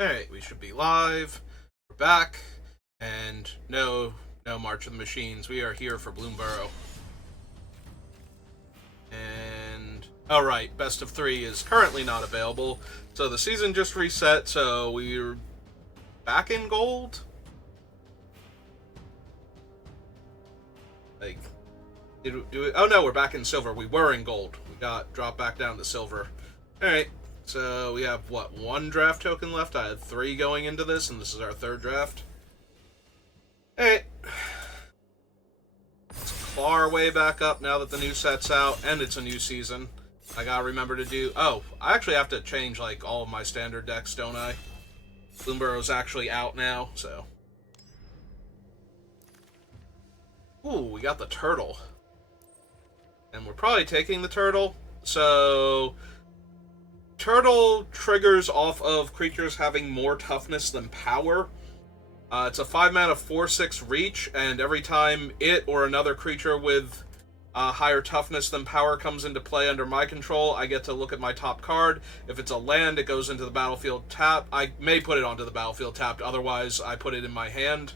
Alright, we should be live. We're back. And no March of the Machines. We are here for Bloomburrow. And, alright, best of 3 is currently not available. So the season just reset, so we're back in gold? Like, oh no, we're back in silver. We were in gold. We got dropped back down to silver. Alright, so we have, what, 1 draft token left? I had 3 going into this, and this is our 3rd draft. Alright. Let's claw our way back up now that the new set's out, and it's a new season. I gotta remember to do... Oh, I actually have to change, like, all of my standard decks, don't I? Bloomburrow's actually out now, so... Ooh, we got the turtle. And we're probably taking the turtle. So... Turtle triggers off of creatures having more toughness than power. It's a 5-mana 4/6 reach, and every time it or another creature with higher toughness than power comes into play under my control, I get to look at my top card. If it's a land, it goes into the battlefield tapped. I may put it onto the battlefield tapped, otherwise I put it in my hand.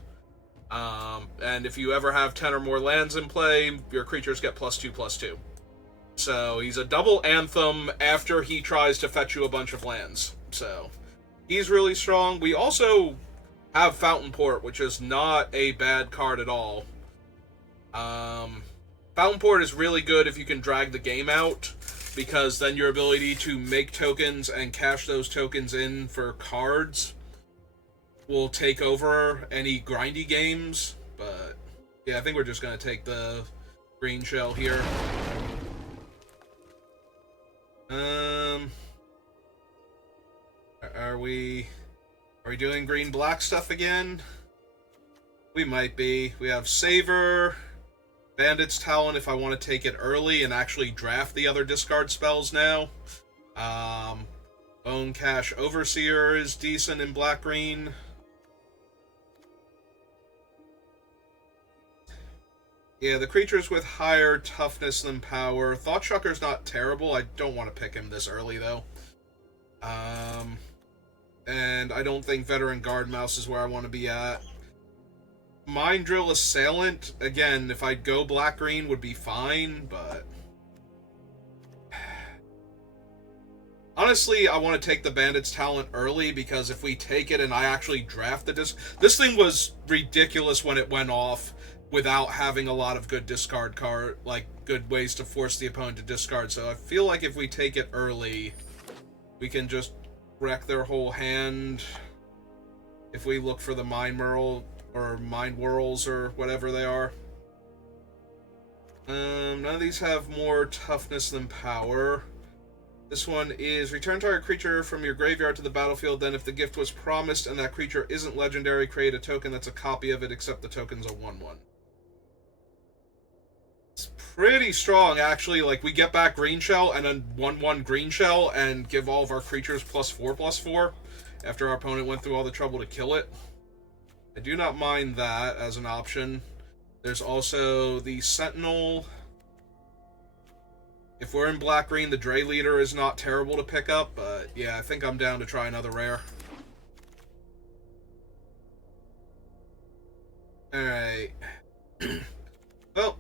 And if you ever have 10 or more lands in play, your creatures get +2/+2. So he's a double anthem after he tries to fetch you a bunch of lands. So he's really strong. We also have Fountain Port, which is not a bad card at all. Fountain Port is really good if you can drag the game out, because then your ability to make tokens and cash those tokens in for cards will take over any grindy games. But yeah, I think we're just going to take the green shell here. Are we doing green-black stuff again? We might be. We have Savor, Bandit's Talon if I want to take it early and actually draft the other discard spells now. Bone Cache Overseer is decent in black-green. Yeah, the creatures with higher toughness than power. Thoughtshocker's not terrible. I don't want to pick him this early, though. And I don't think Veteran Guard Mouse is where I want to be at. Mind Drill Assailant, again, if I'd go black-green would be fine, but... Honestly, I want to take the Bandit's Talent early, because if we take it and I actually draft the this thing was ridiculous when it went off without having a lot of good discard good ways to force the opponent to discard. So I feel like if we take it early, we can just wreck their whole hand. If we look for the Mind Whirl or Mind Whirls or whatever they are. None of these have more toughness than power. This one is return target creature from your graveyard to the battlefield, then if the gift was promised and that creature isn't legendary, create a token that's a copy of it except the token's a 1/1. It's pretty strong, actually. Like, we get back Green Shell and then 1/1 Green Shell and give all of our creatures +4/+4 after our opponent went through all the trouble to kill it. I do not mind that as an option. There's also the Sentinel. If we're in black-green, the Dray Leader is not terrible to pick up, but yeah, I think I'm down to try another rare. Alright. Well,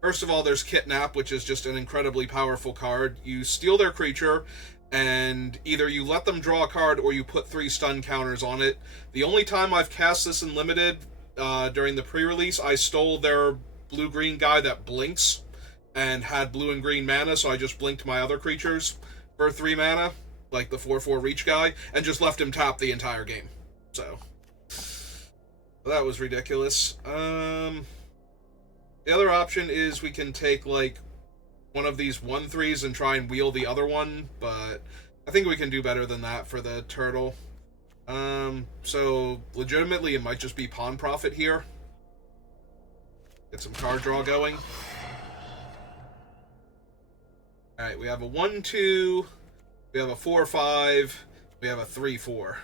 first of all, there's Kidnap, which is just an incredibly powerful card. You steal their creature, and either you let them draw a card or you put 3 stun counters on it. The only time I've cast this in Limited, during the pre-release, I stole their blue-green guy that blinks and had blue and green mana, so I just blinked my other creatures for 3 mana, like the 4/4 reach guy, and just left him tapped the entire game. So that was ridiculous. The other option is we can take, like, one of these 1/3s and try and wheel the other one, but I think we can do better than that for the turtle. So legitimately it might just be Pawn Profit here. Get some card draw going. Alright, we have a 1/2, we have a 4/5, we have a 3/4.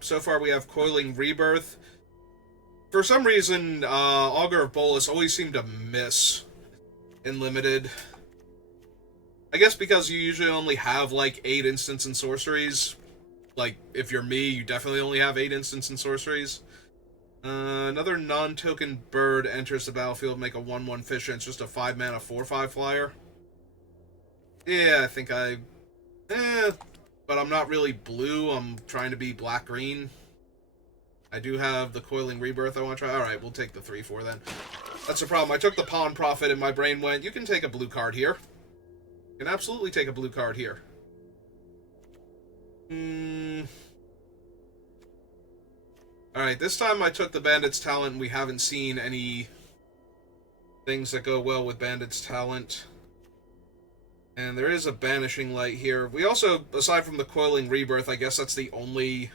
So far we have Coiling Rebirth. For some reason, Augur of Bolus always seemed to miss in Limited. I guess because you usually only have, like, 8 instants and sorceries. Like, if you're me, you definitely only have 8 instants and sorceries. Another non-token bird enters the battlefield, make a 1/1 fisher. It's just a 5-mana 4/5 flyer. Yeah, I think but I'm not really blue. I'm trying to be black-green. I do have the Coiling Rebirth I want to try. Alright, we'll take the 3/4 then. That's the problem. I took the Pawn Prophet and my brain went, you can take a blue card here. You can absolutely take a blue card here. Alright, this time I took the Bandit's Talent and we haven't seen any things that go well with Bandit's Talent. And there is a Banishing Light here. We also, aside from the Coiling Rebirth, I guess that's the only...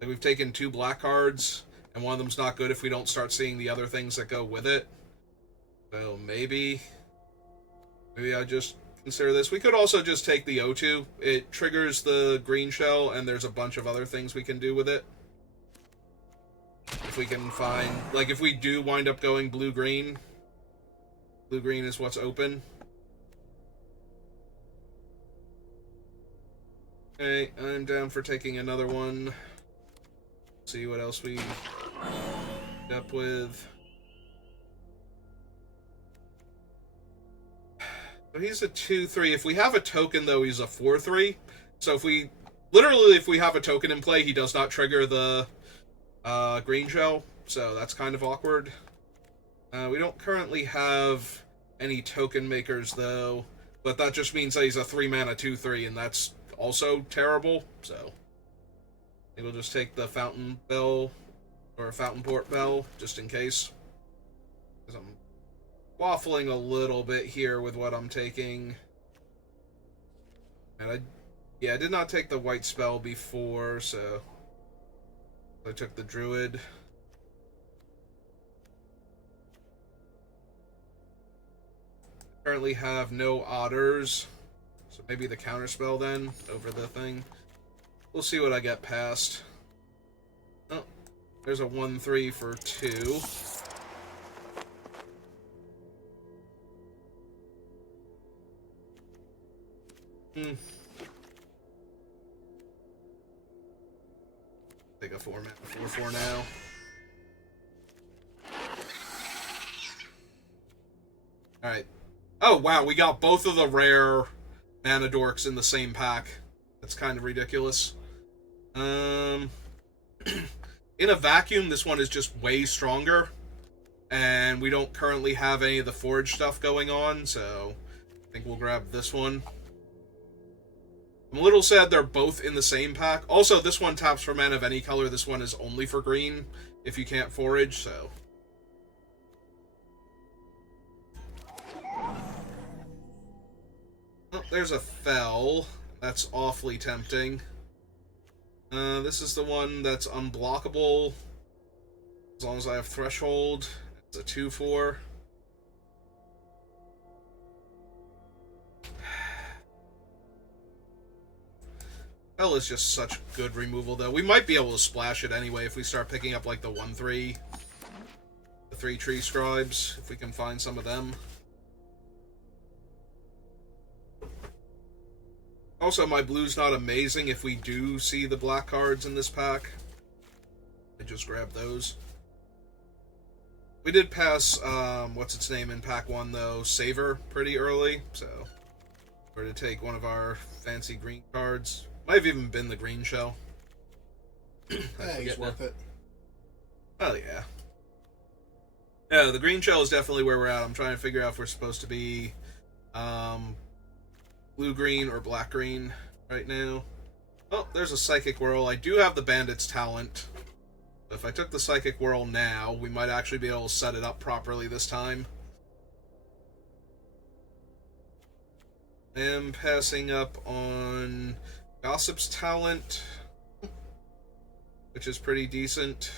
Like, we've taken 2 black cards, and one of them's not good if we don't start seeing the other things that go with it. So maybe I just consider this. We could also just take the O2. It triggers the green shell, and there's a bunch of other things we can do with it. If we can find... Like, if we do wind up going blue-green, blue-green is what's open. Okay, I'm down for taking another one. See what else we end up with. So he's a 2/3. If we have a token, though, he's a 4/3. So if we... Literally, if we have a token in play, he does not trigger the green shell. So that's kind of awkward. We don't currently have any token makers, though. But that just means that he's a 3-mana 2/3, and that's also terrible. So I think we'll just take the Fountain Bell, or Fountain Port Bell, just in case. Because I'm waffling a little bit here with what I'm taking. And I did not take the white spell before, so I took the Druid. Currently have no otters, so maybe the counterspell then over the thing. We'll see what I get past. Oh, there's a 1/3 for 2. Take a 4-mana 4/4 now. Alright. Oh, wow, we got both of the rare mana dorks in the same pack. That's kind of ridiculous. In a vacuum, this one is just way stronger. And we don't currently have any of the forage stuff going on, so I think we'll grab this one. I'm a little sad they're both in the same pack. Also, this one taps for mana of any color. This one is only for green if you can't forage, so... Oh, there's a Fell. That's awfully tempting. This is the one that's unblockable. As long as I have Threshold. It's a 2/4. Fell is just such good removal, though. We might be able to splash it anyway if we start picking up, like, the 1/3. The 3-tree scribes, if we can find some of them. Also, my blue's not amazing if we do see the black cards in this pack. I just grab those. We did pass, what's its name in pack 1, though, Savor, pretty early, so we're to take one of our fancy green cards. Might have even been the green shell. Yeah, it's worth it. Oh, yeah. Yeah, the green shell is definitely where we're at. I'm trying to figure out if we're supposed to be blue-green or black-green right now. Oh, there's a Psychic Whirl. I do have the Bandit's Talent. If I took the Psychic Whirl now, we might actually be able to set it up properly this time. I am passing up on Gossip's Talent, which is pretty decent.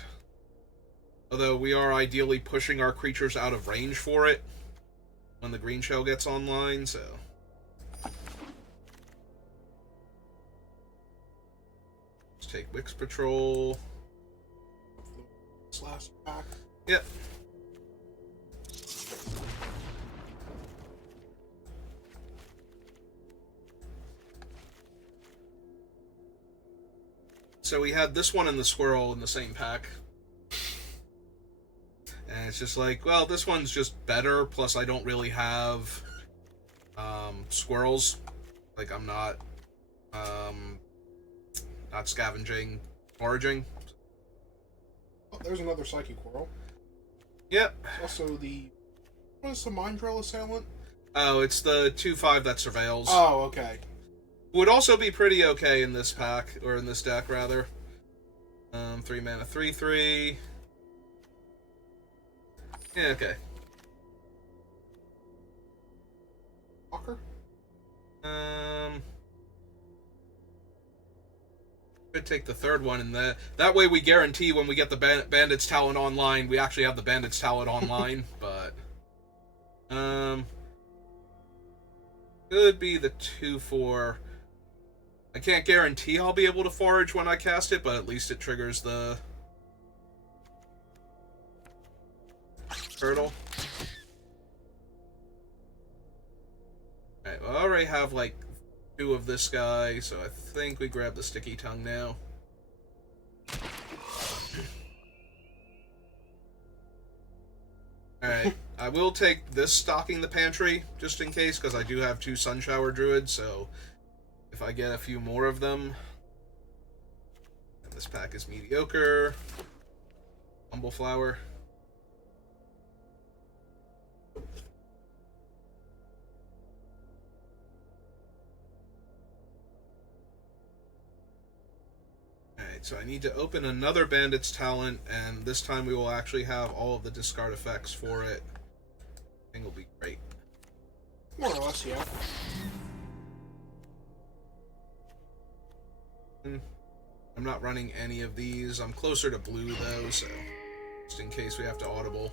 Although we are ideally pushing our creatures out of range for it when the green shell gets online, so... Let's take Wix Patrol. Slash pack. Yep. So we had this one and the squirrel in the same pack. And it's just like, well, this one's just better, plus I don't really have squirrels. Like, I'm not scavenging, foraging. Oh, there's another Psychic Whirl. Yep. Also what is the Mind Drill Assailant? Oh, it's the 2/5 that surveils. Oh, okay. Would also be pretty okay in this pack, or in this deck, rather. 3 mana, 3/3. Yeah, okay. Walker? Could take the third one, and that way we guarantee when we get the Bandit's Talent online, we actually have the Bandit's Talent online, but... Could be the 2/4. I can't guarantee I'll be able to forage when I cast it, but at least it triggers the turtle. Alright, well, I already have like 2 of this guy, so I think we grab the Sticky Tongue now. Alright, I will take this Stocking the Pantry, just in case, because I do have 2 Sunshower Druids, so if I get a few more of them... And this pack is mediocre. Humble Flower. Alright, so I need to open another Bandit's Talent, and this time we will actually have all of the discard effects for it. I think it'll be great. More or less, yeah. I'm not running any of these. I'm closer to blue, though, so just in case we have to audible.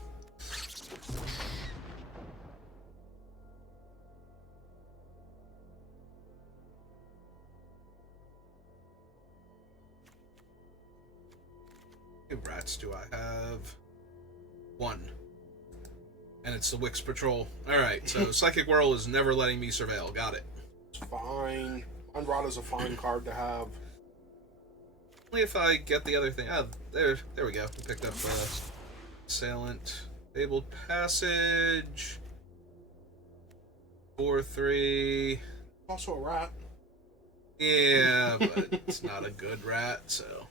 How many rats do I have? 1. And it's the Wix Patrol. Alright, so Psychic Whirl is never letting me surveil. Got it. It's fine. Unrod is a fine card to have. Only if I get the other thing. Oh, there we go. We picked up Assailant. Fabled Passage. 4/3. Also a rat. Yeah, but it's not a good rat, so...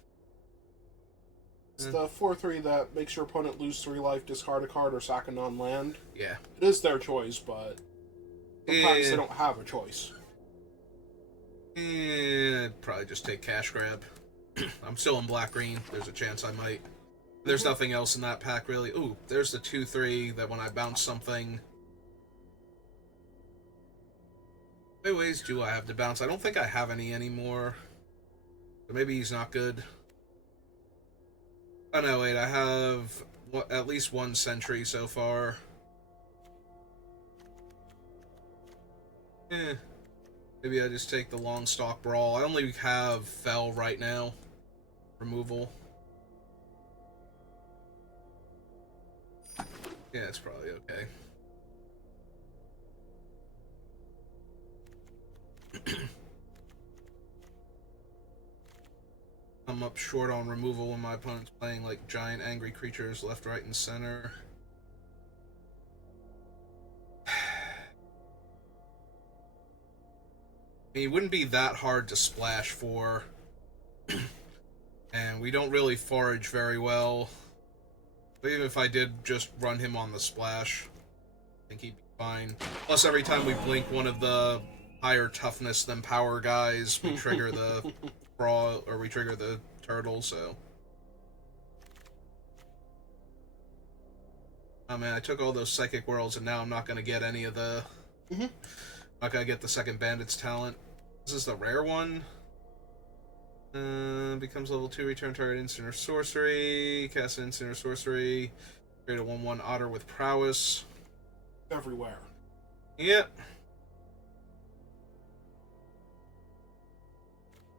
It's the 4/3 that makes your opponent lose 3 life, discard a card, or sack a non-land. Yeah. It is their choice, but sometimes they don't have a choice. I'd probably just take Cash Grab. I'm still in black-green. There's a chance I might. There's nothing else in that pack, really. Ooh, there's the 2/3 that when I bounce something... How many ways do I have to bounce? I don't think I have any anymore. But maybe he's not good. Oh no, wait, I have at least 1 Sentry so far. Maybe I just take the Longstalk Brawl. I only have Fell right now. Removal. Yeah, it's probably okay. I'm up short on removal when my opponent's playing like giant angry creatures left, right, and center. I mean, it wouldn't be that hard to splash for. And we don't really forage very well. But even if I did just run him on the splash, I think he'd be fine. Plus, every time we blink one of the higher toughness than power guys, we trigger the brawl, or we trigger the turtle, so. Oh man, I took all those Psychic Whirls, and now I'm not going to get any of the... Not going to get the second Bandit's Talent. This is the rare one. Becomes level 2, return target instant or sorcery. Cast an instant or sorcery. Create a 1/1 otter with prowess. Everywhere. Yep.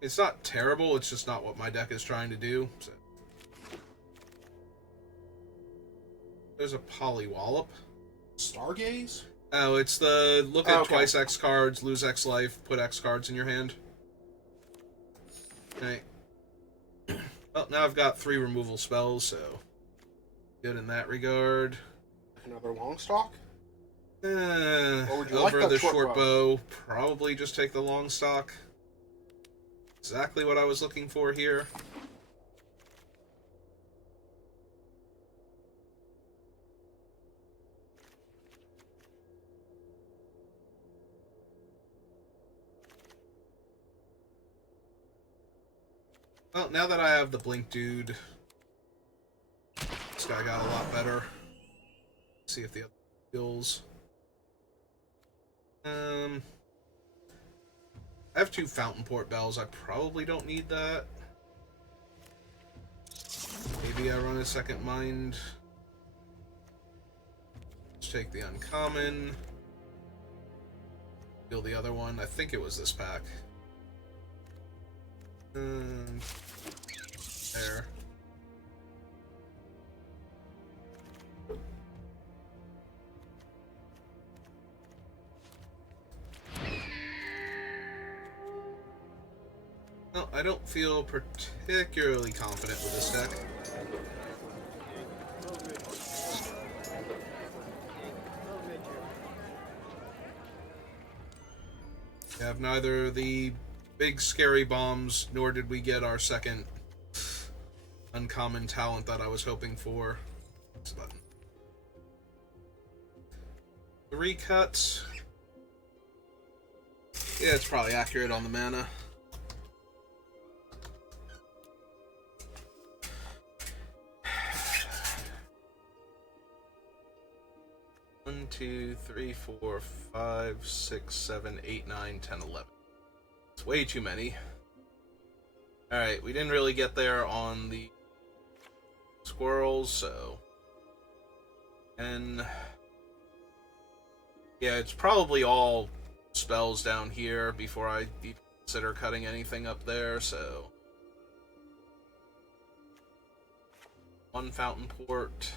It's not terrible, it's just not what my deck is trying to do. So. There's a Polywallop. Stargaze? Oh, it's the look at twice X cards, lose X life, put X cards in your hand. Okay. Well, now I've got 3 removal spells, so good in that regard. Another long stock? Or would you over like that the short short bow, probably just take the long stock. Exactly what I was looking for here. Well, now that I have the Blink Dude, this guy got a lot better. Let's see if the other skills. I have 2 Fountain Port Bells. I probably don't need that. Maybe I run a second Mind. Let's take the uncommon. Kill the other one. I think it was this pack. There. No, I don't feel particularly confident with this deck. We have neither the big scary bombs, nor did we get our second uncommon talent that I was hoping for. This button. 3 cuts. Yeah, it's probably accurate on the mana. One, 2, 3, 4, 5, 6, 7, 8, 9, 10, 11. It's way too many. Alright, we didn't really get there on the squirrels, so... And... yeah, it's probably all spells down here before I even consider cutting anything up there, so... 1 Fountain Port...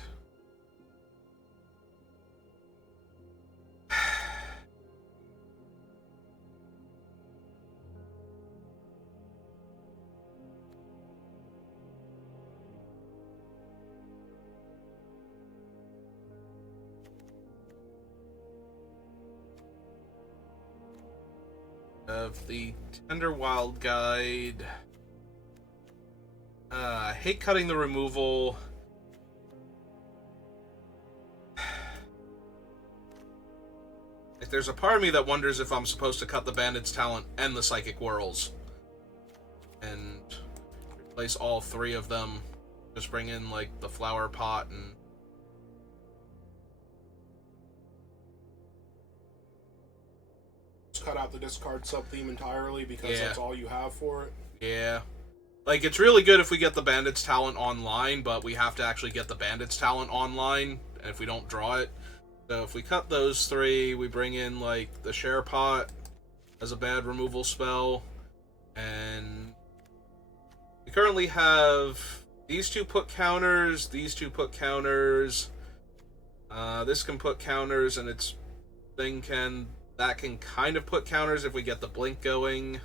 of the Tender Wild Guide. I hate cutting the removal. Like, there's a part of me that wonders if I'm supposed to cut the Bandit's Talent and the Psychic Whirls. And replace all 3 of them. Just bring in, like, the Flower Pot and... cut out the discard sub-theme entirely because that's all you have for it. Yeah. Like, it's really good if we get the Bandit's Talent online, but we have to actually get the Bandit's Talent online, and if we don't draw it. So if we cut those 3, we bring in, like, the Share Pot as a bad removal spell, and we currently have these 2 put counters, these 2 put counters, this can put counters, and its thing can... that can kind of put counters if we get the blink going.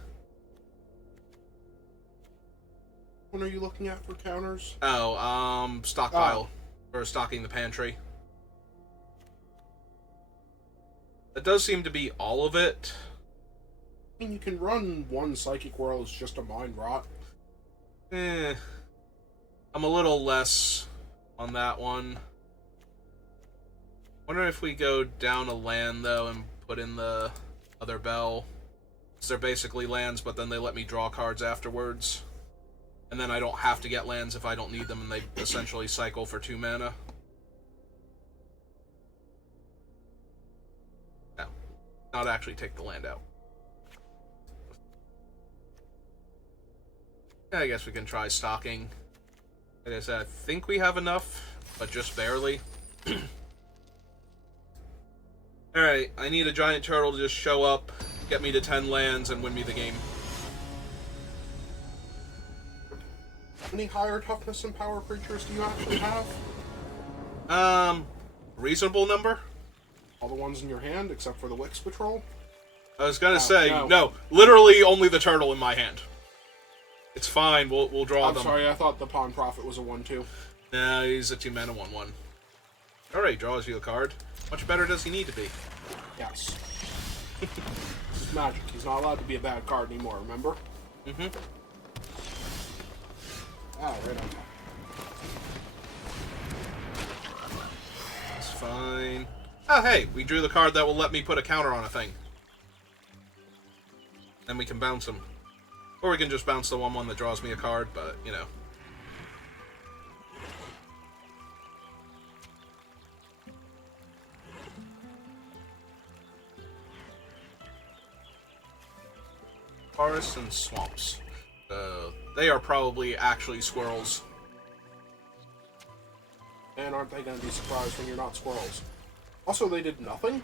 What are you looking at for counters? Oh, stockpile. Or stocking the pantry. That does seem to be all of it. I mean, you can run 1 Psychic Whirl as just a Mind Rot. I'm a little less on that one. Wonder if we go down a land, though, and put in the other bell. They're basically lands, but then they let me draw cards afterwards. And then I don't have to get lands if I don't need them, and they essentially cycle for 2 mana. No. Not actually take the land out. I guess we can try stocking. Like I said, I think we have enough, but just barely. Alright, I need a giant turtle to just show up, get me to 10 lands, and win me the game. How many higher toughness and power creatures do you actually have? Reasonable number? All the ones in your hand, except for the Wix Patrol? I was gonna say, no, literally only the turtle in my hand. It's fine. We'll draw I'm them. sorry, I thought the Pawn Prophet was a 1/2. No, he's a 2-mana 1/1. Alright, draws you a card. Much better does he need to be? Yes. It's Magic. He's not allowed to be a bad card anymore, remember? Mm-hmm. Ah, right on top. It's fine. Oh, hey, we drew the card that will let me put a counter on a thing. Then we can bounce him. Or we can just bounce the 1/1 that draws me a card, but, you know. Forests and swamps. They are probably actually squirrels. And aren't they going to be surprised when you're not squirrels? Also, they did nothing?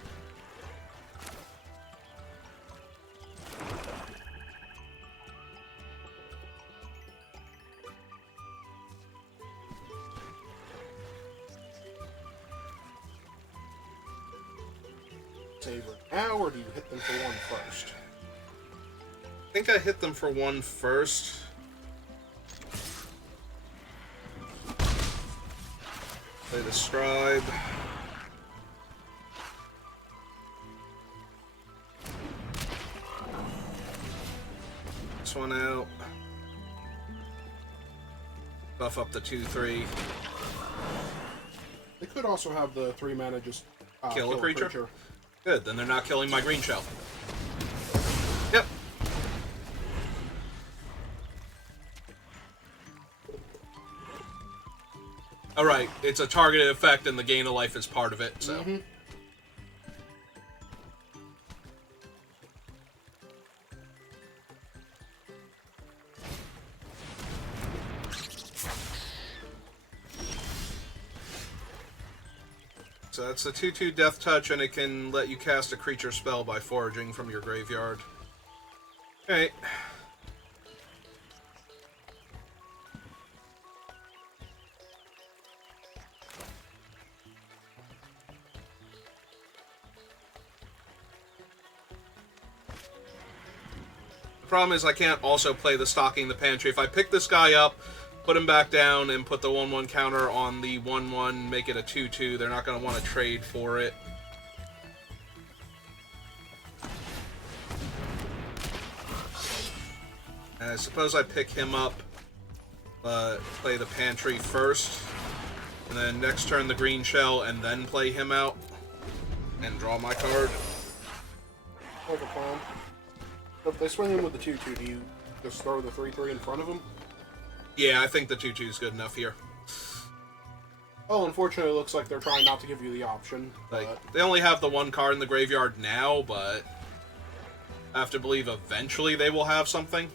Saver now, or do you hit them for 1 first? I think I hit them for 1 first. Play the scribe. This one out. Buff up the 2/3. They could also have the 3 mana just Kill a creature? Good, then they're not killing my green shell. Yep. Alright, it's a targeted effect and the gain of life is part of it, so. Mm-hmm. So that's a 2/2 Death Touch, and it can let you cast a creature spell by foraging from your graveyard. Alright. The problem is I can't also play the Stocking the Pantry. If I pick this guy up, put him back down, and put the 1/1 counter on the 1/1, make it a 2/2, they're not going to want to trade for it. I suppose I pick him up, but play the Pantry first, and then next turn the green shell, and then play him out, and draw my card. Like a plan. If they swing in with the 2/2, do you just throw the 3/3 in front of them? Yeah, I think the 2/2 is good enough here. Well, unfortunately, it looks like they're trying not to give you the option. Like, they only have the 1 card in the graveyard now, but I have to believe eventually they will have something.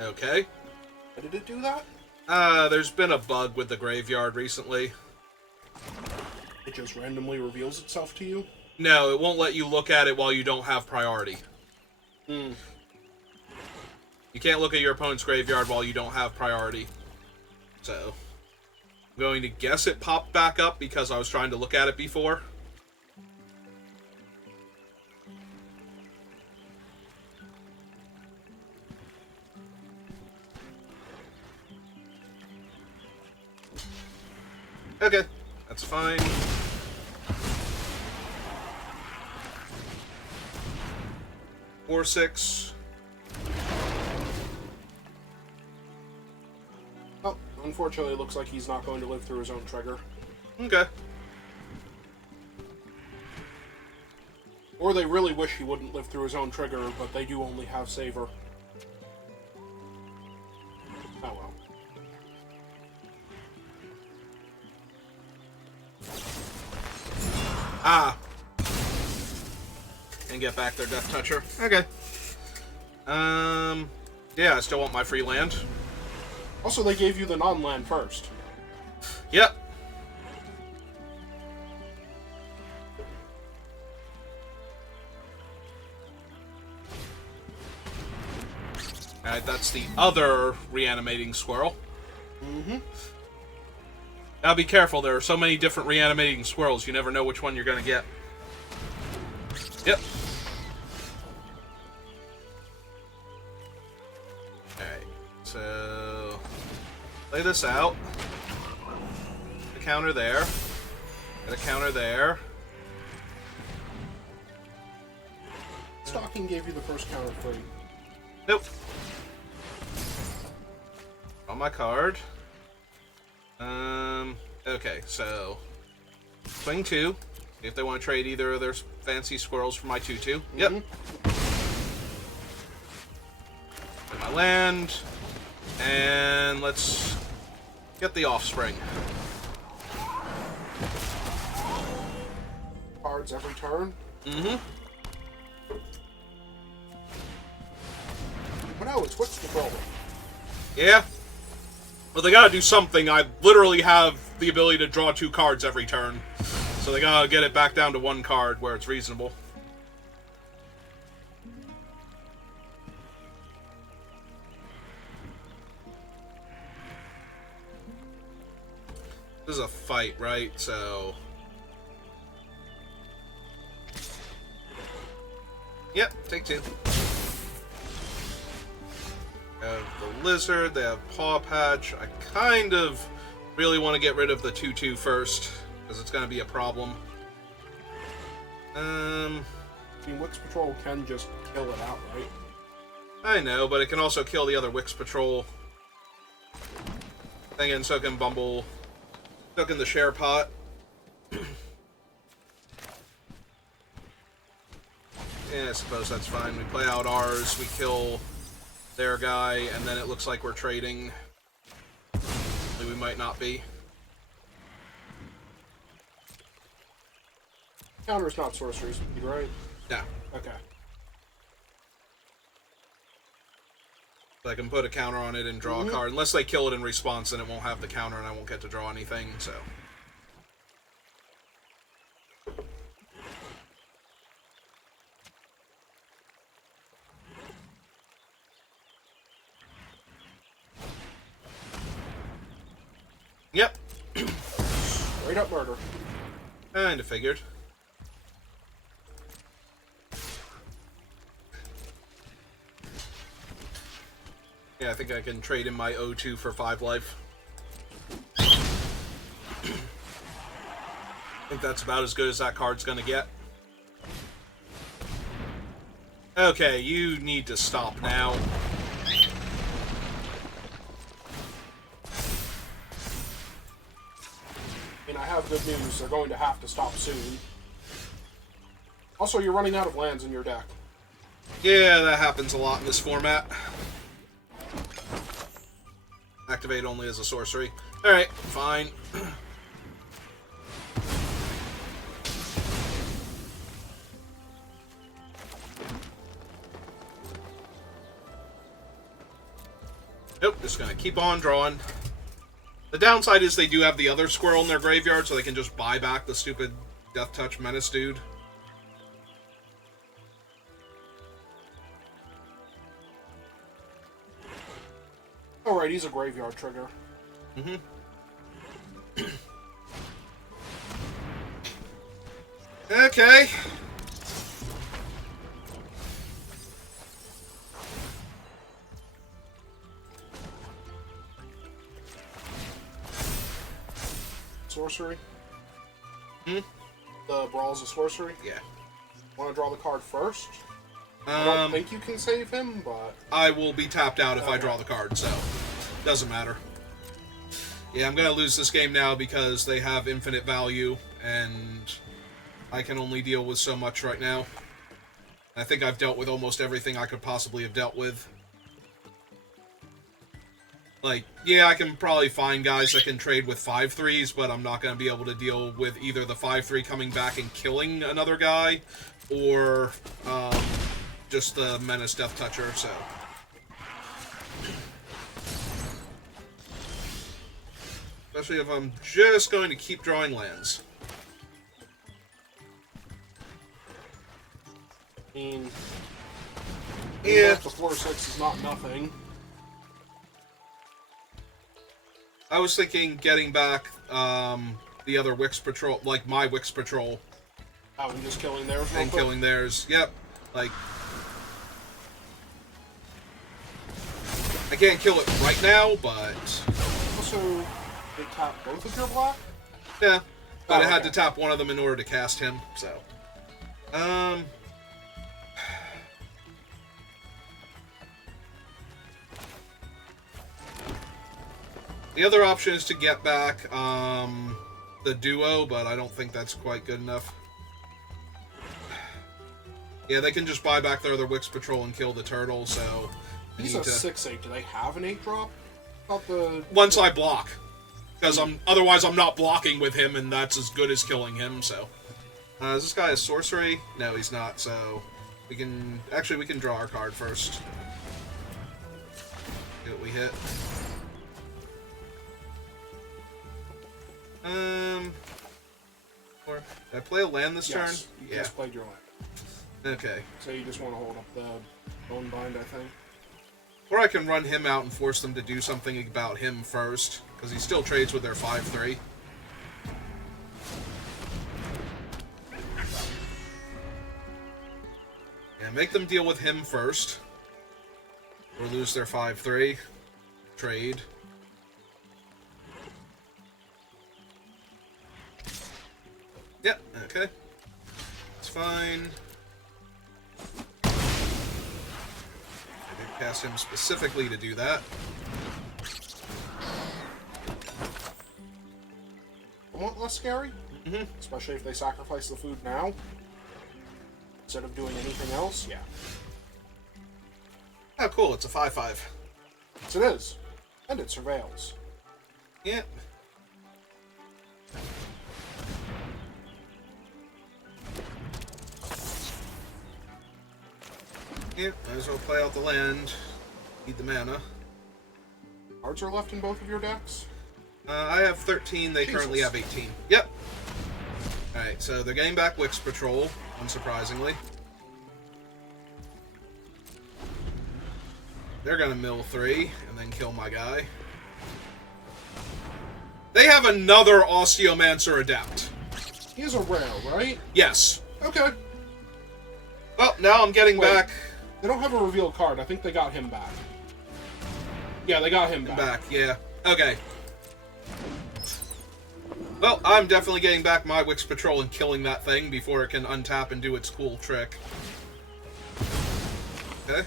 Okay. Did it do that? There's been a bug with the graveyard recently. It just randomly reveals itself to you? No, it won't let you look at it while you don't have priority. Hmm. You can't look at your opponent's graveyard while you don't have priority. So, I'm going to guess it popped back up because I was trying to look at it before. Okay, that's fine. Four, 6. Oh, unfortunately, it looks like he's not going to live through his own trigger. Okay. Or they really wish he wouldn't live through his own trigger, but they do only have Saver. Oh well. Ah. And get back their Death Toucher. Okay. Yeah, I still want my free land. Also, they gave you the non-land first. Yep. Alright, that's the other reanimating squirrel. Mm-hmm. Now be careful, there are so many different reanimating squirrels, you never know which one you're gonna get. Yep. Alright, so... lay this out. Get a counter there. Get a counter there. Stocking gave you the first counter free. Nope. On my card. Okay, so... swing 2. See if they want to trade either of their fancy squirrels for my 2-2. Yep. Get my land. And let's get the offspring. Cards every turn. Mm-hmm. Oh no, it's Witch Patrol. Yeah. Well, they gotta do something. I literally have the ability to draw 2 cards every turn. So they gotta get it back down to 1 card where it's reasonable. This is a fight, right? So... yep, take 2. They have the lizard, they have paw patch. I kind of really want to get rid of the 2-2 first, because it's going to be a problem. I mean, Wix Patrol can just kill it outright. I know, but it can also kill the other Wix Patrol. Again, so can Bumble. Stuck in the share pot. Yeah, I suppose that's fine. We play out ours, we kill their guy, and then it looks like we're trading. We might not be. Counter's not sorcery speed, right? No. Okay. I can put a counter on it and draw a card. Unless they kill it in response, then it won't have the counter and I won't get to draw anything, so... Yep. Straight up murder. Kinda figured. Yeah, I think I can trade in my O2 for 5 life. I think that's about as good as that card's gonna get. Okay, you need to stop now. And I have good news, they're going to have to stop soon. Also, you're running out of lands in your deck. Yeah, that happens a lot in this format. Activate only as a sorcery. Alright, fine. Nope, just gonna keep on drawing. The downside is they do have the other squirrel in their graveyard, so they can just buy back the stupid Death Touch Menace dude. Alright, he's a graveyard trigger. Okay. Sorcery? Hmm? The Brawl's a sorcery? Yeah. Want to draw the card first? I don't think you can save him, but... I will be tapped out if I draw the card, so... doesn't matter. Yeah, I'm gonna lose this game now because they have infinite value, and I can only deal with so much right now. I think I've dealt with almost everything I could possibly have dealt with. Like, yeah, I can probably find guys that can trade with 5/3s, but I'm not going to be able to deal with either the 5/3 coming back and killing another guy, or just the Menace Death Toucher, so... Especially if I'm just going to keep drawing lands. I mean... Yeah. The 4/6 is not nothing. I was thinking getting back the other Wix Patrol, like my Wix Patrol. Oh, and just killing theirs. And killing theirs. Yep. Like, I can't kill it right now, but... Also, they tap both of your black? Yeah. But I had okay. to tap one of them in order to cast him, so... The other option is to get back, the duo, but I don't think that's quite good enough. Yeah, they can just buy back their other Wix Patrol and kill the turtle, so... He's a 6/8. Do they have an 8-drop? Once I block. Because otherwise I'm not blocking with him, and that's as good as killing him, so... is this guy a sorcery? No, he's not, so... We can... Actually, we can draw our card first. See what we hit. Or... Did I play a land this turn? You just played your land. Okay. So you just want to hold up the Bone Bind, I think. Or I can run him out and force them to do something about him first, because he still trades with their 5/3. Yeah, make them deal with him first. Or lose their 5/3. Trade. Yep, okay. It's fine. I did cast him specifically to do that. Somewhat less scary. Mm-hmm. Especially if they sacrifice the food now. Instead of doing anything else, yeah. Oh, cool, it's a 5/5. Yes, it is. And it surveils. Yep. Yep, might as well play out the land. Need the mana. Cards are left in both of your decks? I have 13, they currently have 18. Yep. Alright, so they're getting back Wix Patrol, unsurprisingly. They're gonna mill 3, and then kill my guy. They have another Osteomancer Adept. He is a rare, right? Yes. Okay. Well, now I'm getting back... They don't have a revealed card. I think they got him back. Yeah, they got him back. Yeah. Okay. Well, I'm definitely getting back my Wix Patrol and killing that thing before it can untap and do its cool trick. Okay.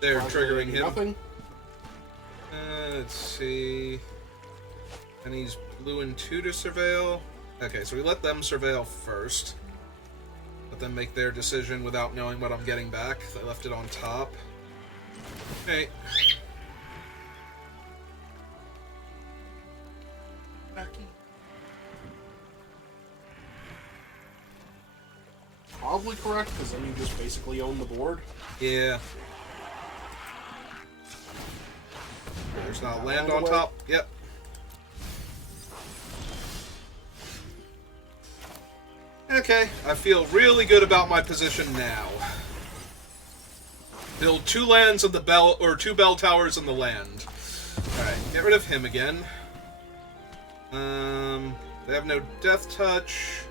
They're triggering him. Nothing. Let's see. And he's blue and 2 to surveil. Okay, so we let them surveil first. Let them make their decision without knowing what I'm getting back. They left it on top. Okay. Probably correct, because then you just basically own the board. Yeah. There's not land on top. Yep. Okay, I feel really good about my position now. Build 2 lands of the bell, or 2 bell towers in the land. Alright, get rid of him again. They have no death touch.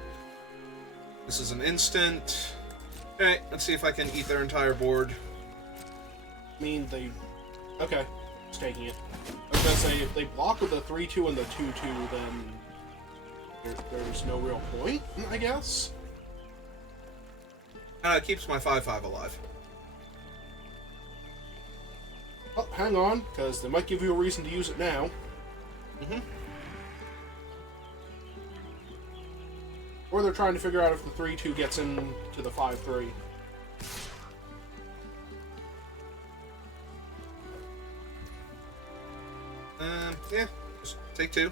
This is an instant. Alright, let's see if I can eat their entire board. I mean, they... Okay, just taking it. I was gonna say, if they block with the 3/2 and the 2/2, then... There's no real point, I guess? It keeps my 5/5 alive. Oh, hang on, because they might give you a reason to use it now. Mm-hmm. Or they're trying to figure out if the 3/2 gets into the 5/3. Yeah, just take 2.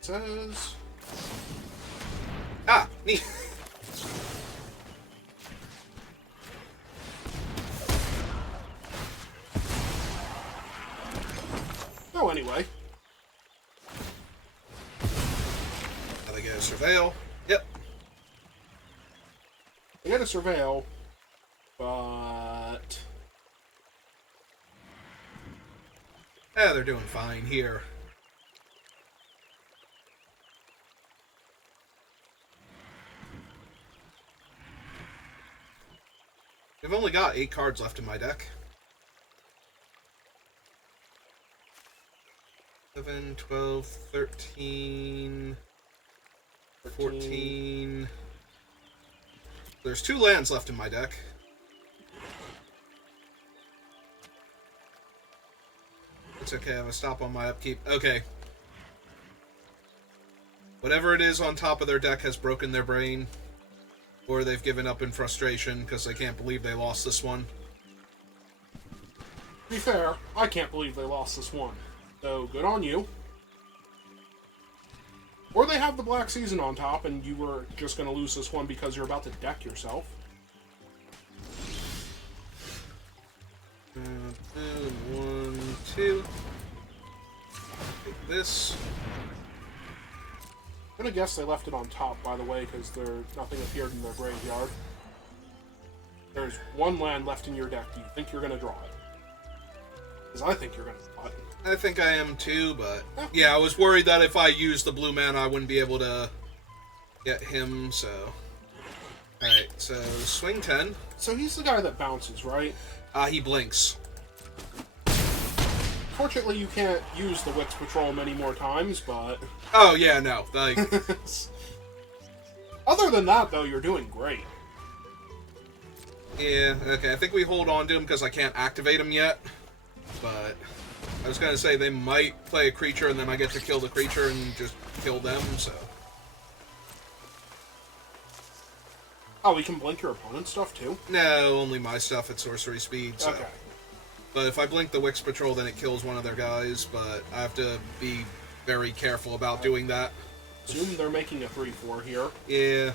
Says... Ah, neat. Oh, anyway. Surveil. Yep. They get a Surveil, but... Yeah, they're doing fine here. I've only got 8 cards left in my deck. 7, 12, 13, 14. There's 2 lands left in my deck. It's okay, I have a stop on my upkeep. Okay. Whatever it is on top of their deck has broken their brain. Or they've given up in frustration because they can't believe they lost this one. To be fair, I can't believe they lost this one. So, good on you. Or they have the Black Season on top and you were just going to lose this one because you're about to deck yourself. 1, 2. Take this. I'm going to guess they left it on top, by the way, because nothing appeared in their graveyard. There's 1 land left in your deck. Do you think you're going to draw it? Because I think you're going to draw it. I think I am too, but... Yeah, I was worried that if I used the blue mana, I wouldn't be able to get him, so... Alright, so swing 10. So he's the guy that bounces, right? He blinks. Fortunately, you can't use the Wits Patrol many more times, but... Oh, yeah, no. Like... Other than that, though, you're doing great. Yeah, okay, I think we hold on to him because I can't activate him yet. But I was going to say they might play a creature and then I get to kill the creature and just kill them, so... Oh, we can blink your opponent's stuff, too? No, only my stuff at sorcery speed, so... Okay. But if I blink the Wix Patrol, then it kills one of their guys, but I have to be very careful about doing that. Assume they're making a 3-4 here. Yeah.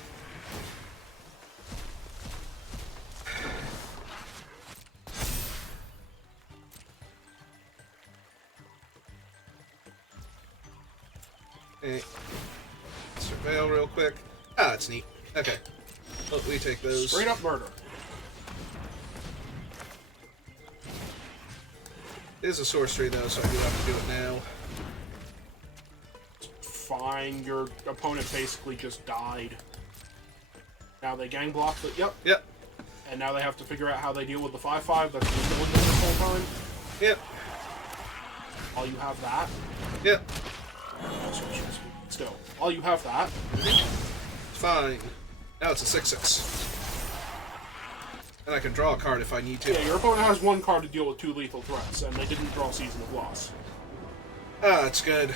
Okay. Surveil real quick. Ah, that's neat. Okay. Oh, we take those. Straight up murder. It is a sorcery, though, so I do have to do it now. Fine, your opponent basically just died. Now they gang block the... Yep. Yep. And now they have to figure out how they deal with the 5-5 that's been killing them this whole time. Yep. While you have that. Yep. Still, while you have that. Fine. Now it's a 6/6. And I can draw a card if I need to. Yeah, your opponent has 1 card to deal with 2 lethal threats, and they didn't draw Season of Loss. Ah, that's good.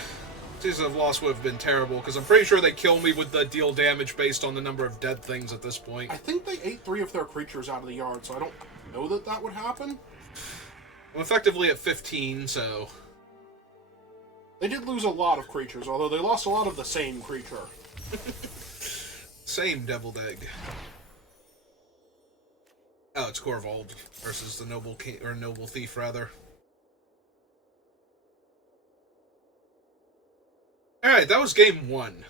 Season of Loss would have been terrible, because I'm pretty sure they kill me with the deal damage based on the number of dead things at this point. I think they ate 3 of their creatures out of the yard, so I don't know that that would happen. I'm effectively at 15, so... They did lose a lot of creatures, although they lost a lot of the same creature. Same deviled egg. Oh, it's Corvold versus the Noble King, or Noble Thief, rather. Alright, that was game 1.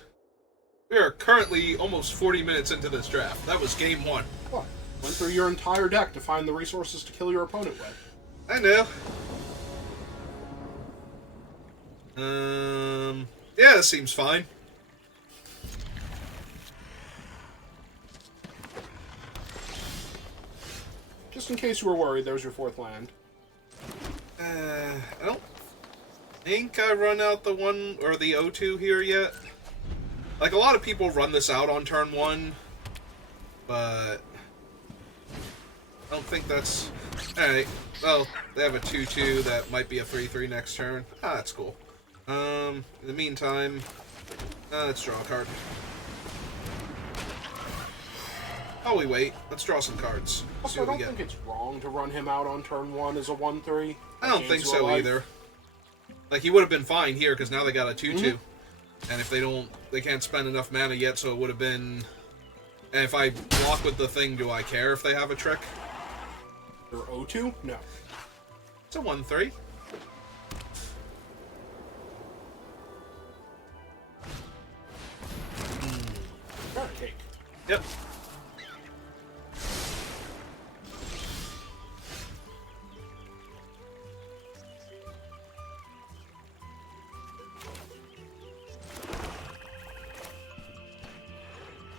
We are currently almost 40 minutes into this draft. That was game 1. What? Went through your entire deck to find the resources to kill your opponent with. I know. Yeah, this seems fine. Just in case you were worried, there's your 4th land. I don't think I run out the 1 or the O2 here yet. Like, a lot of people run this out on turn 1, but I don't think that's... Alright, well, they have a 2/2 that might be a 3/3 next turn. Ah, that's cool. In the meantime, let's draw a card. Oh, we wait. Let's draw some cards. Also, I don't think it's wrong to run him out on turn 1 as a 1/3. I don't think so either. Like, he would have been fine here, because now they got a 2/2. And if they can't spend enough mana yet, so it would have been... And if I block with the thing, do I care if they have a trick? Your O2? No. It's a 1/3. Yep.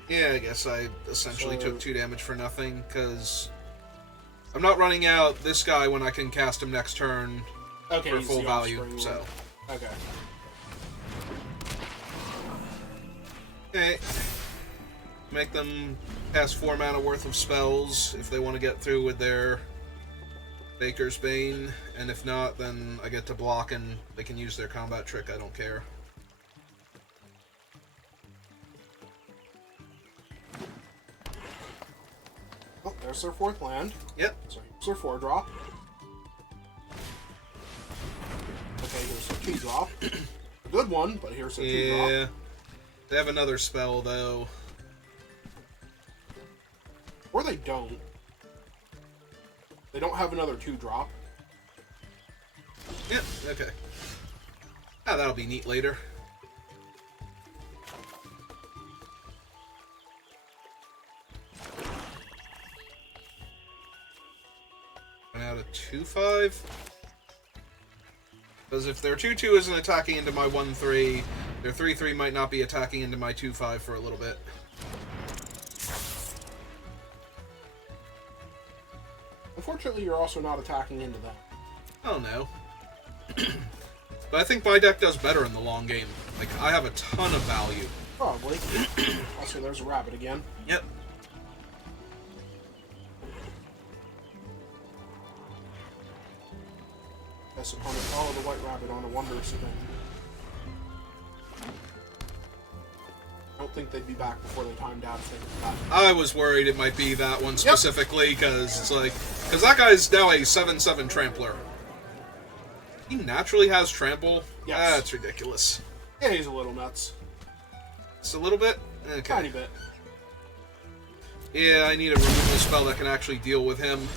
Yeah, I guess I essentially took 2 damage for nothing, because I'm not running out this guy when I can cast him next turn for full value, so... Okay. Okay. Make them cast 4 mana worth of spells if they want to get through with their Baker's Bane, and if not, then I get to block and they can use their combat trick, I don't care. Oh, there's their 4th land. Yep. So here's their 4-drop. Okay, here's their 2-drop. A good one, but here's their 2-drop. Yeah. They have another spell, though. Or they don't. They don't have another 2-drop. Yep, okay. Ah, that'll be neat later. Out of 2/5. Because if their 2/2 isn't attacking into my 1/3, their 3/3 might not be attacking into my 2/5 for a little bit. Unfortunately, you're also not attacking into that. Oh no. But I think my deck does better in the long game. Like, I have a ton of value. Probably. Also, there's a rabbit again. Yep. Yes, opponent. Oh, the white rabbit on a wondrous event. I don't think they'd be back before they timed out if they were back. I was worried it might be that one specifically, because it's like... Because that guy's now a 7/7 trampler. He naturally has trample? Yes. That's ridiculous. Yeah, he's a little nuts. Just a little bit? Okay. Tiny bit. Yeah, I need a removal spell that can actually deal with him.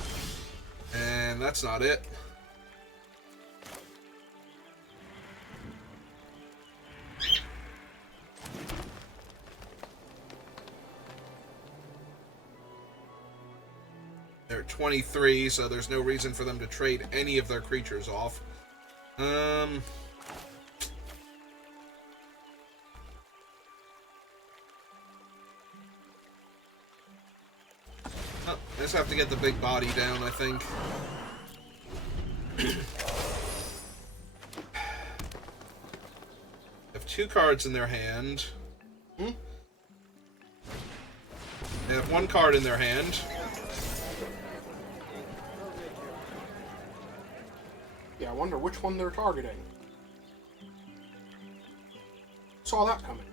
And that's not it. They're 23, so there's no reason for them to trade any of their creatures off. Oh, I just have to get the big body down, I think. Have 2 cards in their hand. They have 1 card in their hand. Yeah, I wonder which one they're targeting. Saw that coming.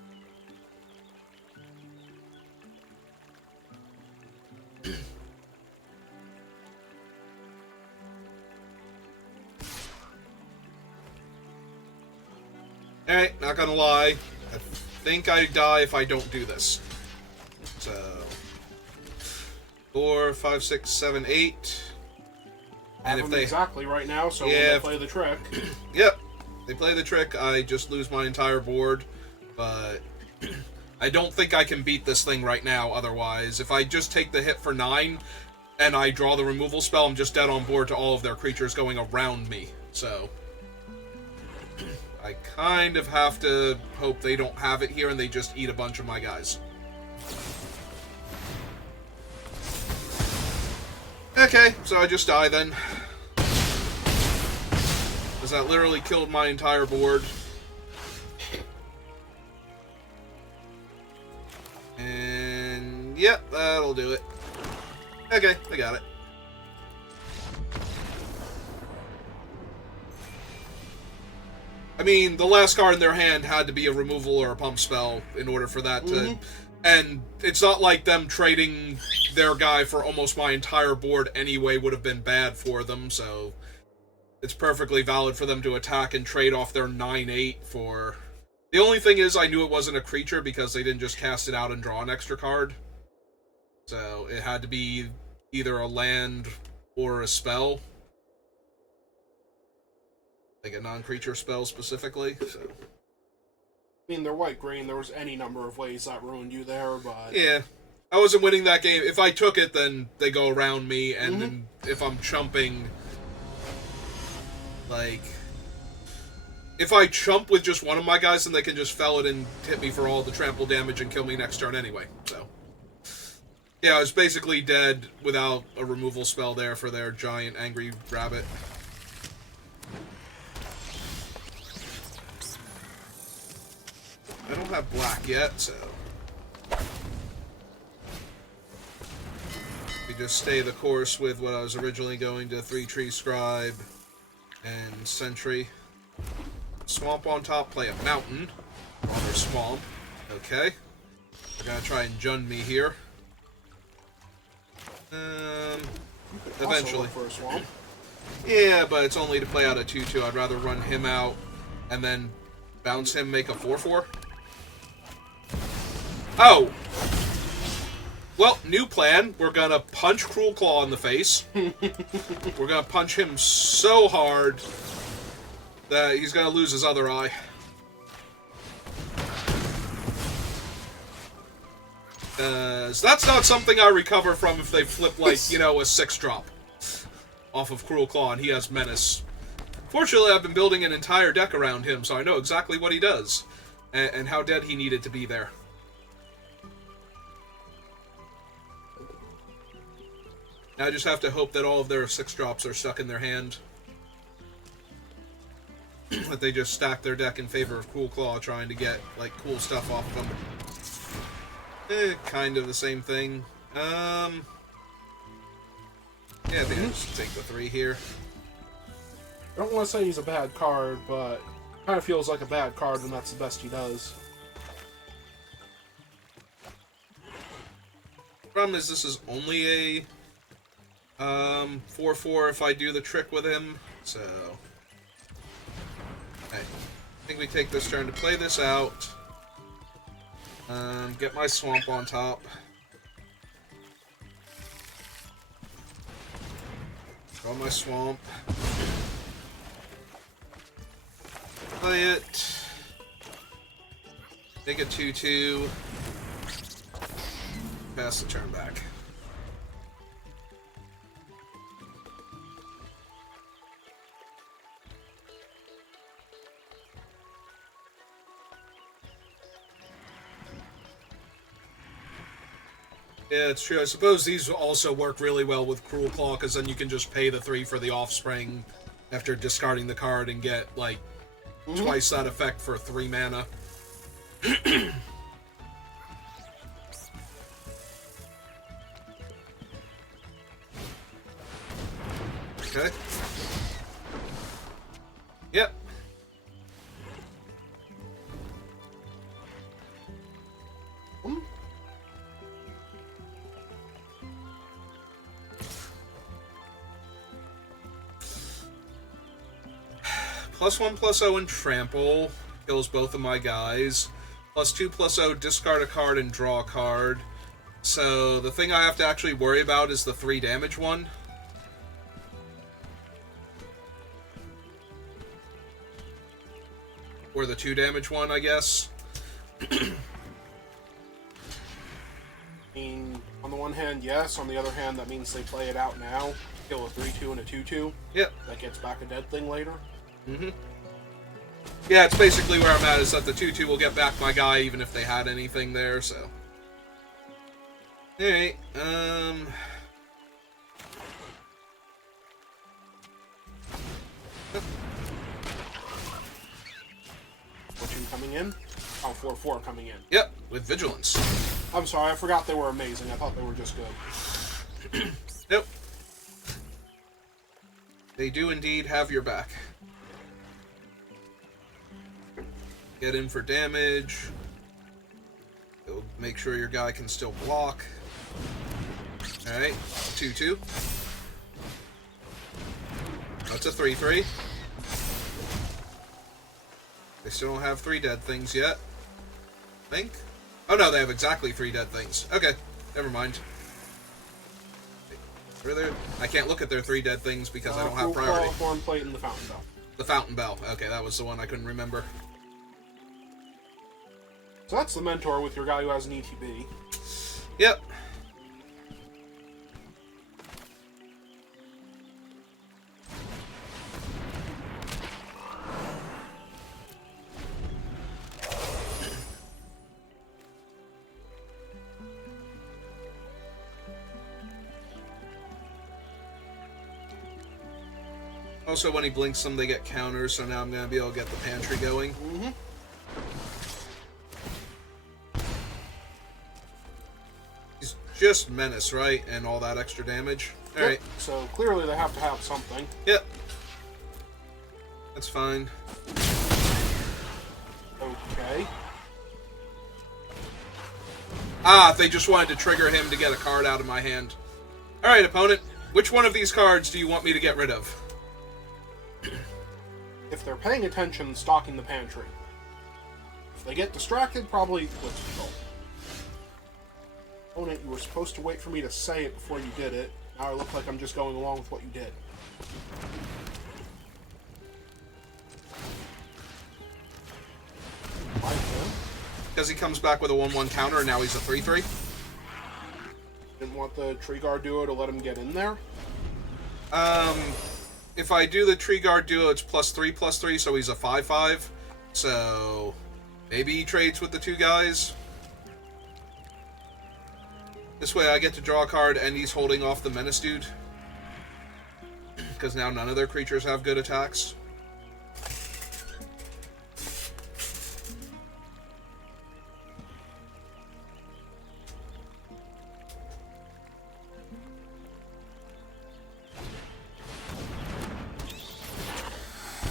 Alright, not gonna lie. I think I die if I don't do this. So... 4, 5, 6, 7, 8. And if they exactly right now, so yeah, when they play the trick... Yep. They play the trick, I just lose my entire board. But... I don't think I can beat this thing right now, otherwise. If I just take the hit for 9, and I draw the removal spell, I'm just dead on board to all of their creatures going around me. So... I kind of have to hope they don't have it here and they just eat a bunch of my guys. Okay, so I just die then. Because that literally killed my entire board. And yep, that'll do it. Okay, I got it. I mean, the last card in their hand had to be a removal or a pump spell in order for that to... And it's not like them trading their guy for almost my entire board anyway would have been bad for them, so... It's perfectly valid for them to attack and trade off their 9/8 for... The only thing is, I knew it wasn't a creature because they didn't just cast it out and draw an extra card. So, it had to be either a land or a spell. Like a non-creature spell specifically, so... I mean, they're white-green. There was any number of ways that ruined you there, but... Yeah. I wasn't winning that game. If I took it, then they go around me, and then if I'm chumping, like, if I chump with just one of my guys, then they can just fell it and hit me for all the trample damage and kill me next turn anyway. So, yeah, I was basically dead without a removal spell there for their giant angry rabbit. I don't have black yet, so we just stay the course with what I was originally going to 3-tree scribe and sentry. Swamp on top, play a mountain on their swamp. Okay. They're gonna try and jund me here. Eventually. For a swamp. Yeah, but it's only to play out a 2-2. I'd rather run him out and then bounce him, make a 4-4. Oh! Well, new plan. We're gonna punch Cruel Claw in the face. We're gonna punch him so hard that he's gonna lose his other eye. So that's not something I recover from if they flip, like, you know, a 6-drop off of Cruel Claw and he has Menace. Fortunately, I've been building an entire deck around him, so I know exactly what he does and how dead he needed to be there. Now I just have to hope that all of their 6-drops are stuck in their hand. That they just stack their deck in favor of Cruel Claw, trying to get, like, cool stuff off of them. Kind of the same thing. Yeah, I think I'll just take the 3 here. I don't want to say he's a bad card, but kind of feels like a bad card when that's the best he does. Problem is, this is only a 4-4 if I do the trick with him, so... Okay. I think we take this turn to play this out. Get my swamp on top. Draw my swamp. Play it. Make it 2-2. Pass the turn back. Yeah, it's true. I suppose these also work really well with Cruel Claw, because then you can just pay the 3 for the Offspring after discarding the card and get, like, twice that effect for 3 mana. Okay. Yep. +1/+0 and trample kills both of my guys. +2/+0, discard a card and draw a card. So the thing I have to actually worry about is the 3 damage one. Or the 2 damage one, I guess. I mean, on the one hand, yes. On the other hand, that means they play it out now. Kill a 3-2 and a 2-2. Yep. That gets back a dead thing later. Yeah, it's basically where I'm at, is that the 2-2 will get back my guy even if they had anything there, so. Alright, Coming in? Oh, 4-4 coming in. Yep, with Vigilance. I'm sorry, I forgot they were amazing. I thought they were just good. Nope. They do indeed have your back. Get in for damage. It'll make sure your guy can still block. Alright, 2-2. That's a 3-3. They still don't have 3 dead things yet. I think. Oh no, they have exactly 3 dead things. Okay, never mind. I can't look at their 3 dead things because I don't have priority. Form plate and the fountain bell. The fountain bell. Okay, that was the one I couldn't remember. So that's the mentor with your guy who has an ETB. Yep. Also, when he blinks them, they get counters, so now I'm going to be able to get the pantry going. Mm-hmm. He's just Menace, right? And all that extra damage. Yep. Alright. So clearly they have to have something. Yep. That's fine. Okay. Ah, they just wanted to trigger him to get a card out of my hand. Alright, opponent. Which one of these cards do you want me to get rid of? If they're paying attention, stocking the pantry. If they get distracted, probably Blitz Control. Opponent, you were supposed to wait for me to say it before you did it. Now I look like I'm just going along with what you did. Because he comes back with a 1/1 counter, and now he's a 3/3. Didn't want the Tree Guard duo to let him get in there. If I do the Tree Guard duo, it's +3/+3, so he's a 5/5. So maybe he trades with the two guys. This way I get to draw a card, and he's holding off the Menace dude. Because now none of their creatures have good attacks.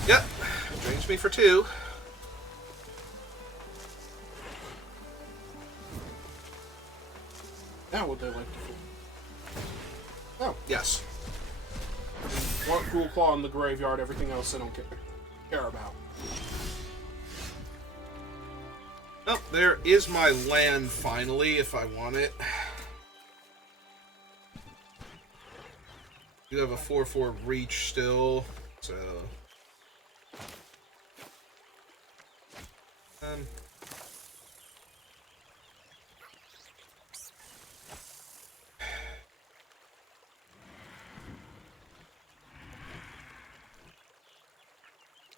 Yep, drains me for 2. Now would they like to... Oh. Yes. Want Ghoul Claw in the graveyard, everything else I don't care about. Oh, there is my land finally, if I want it. You have a 4/4 reach still, so...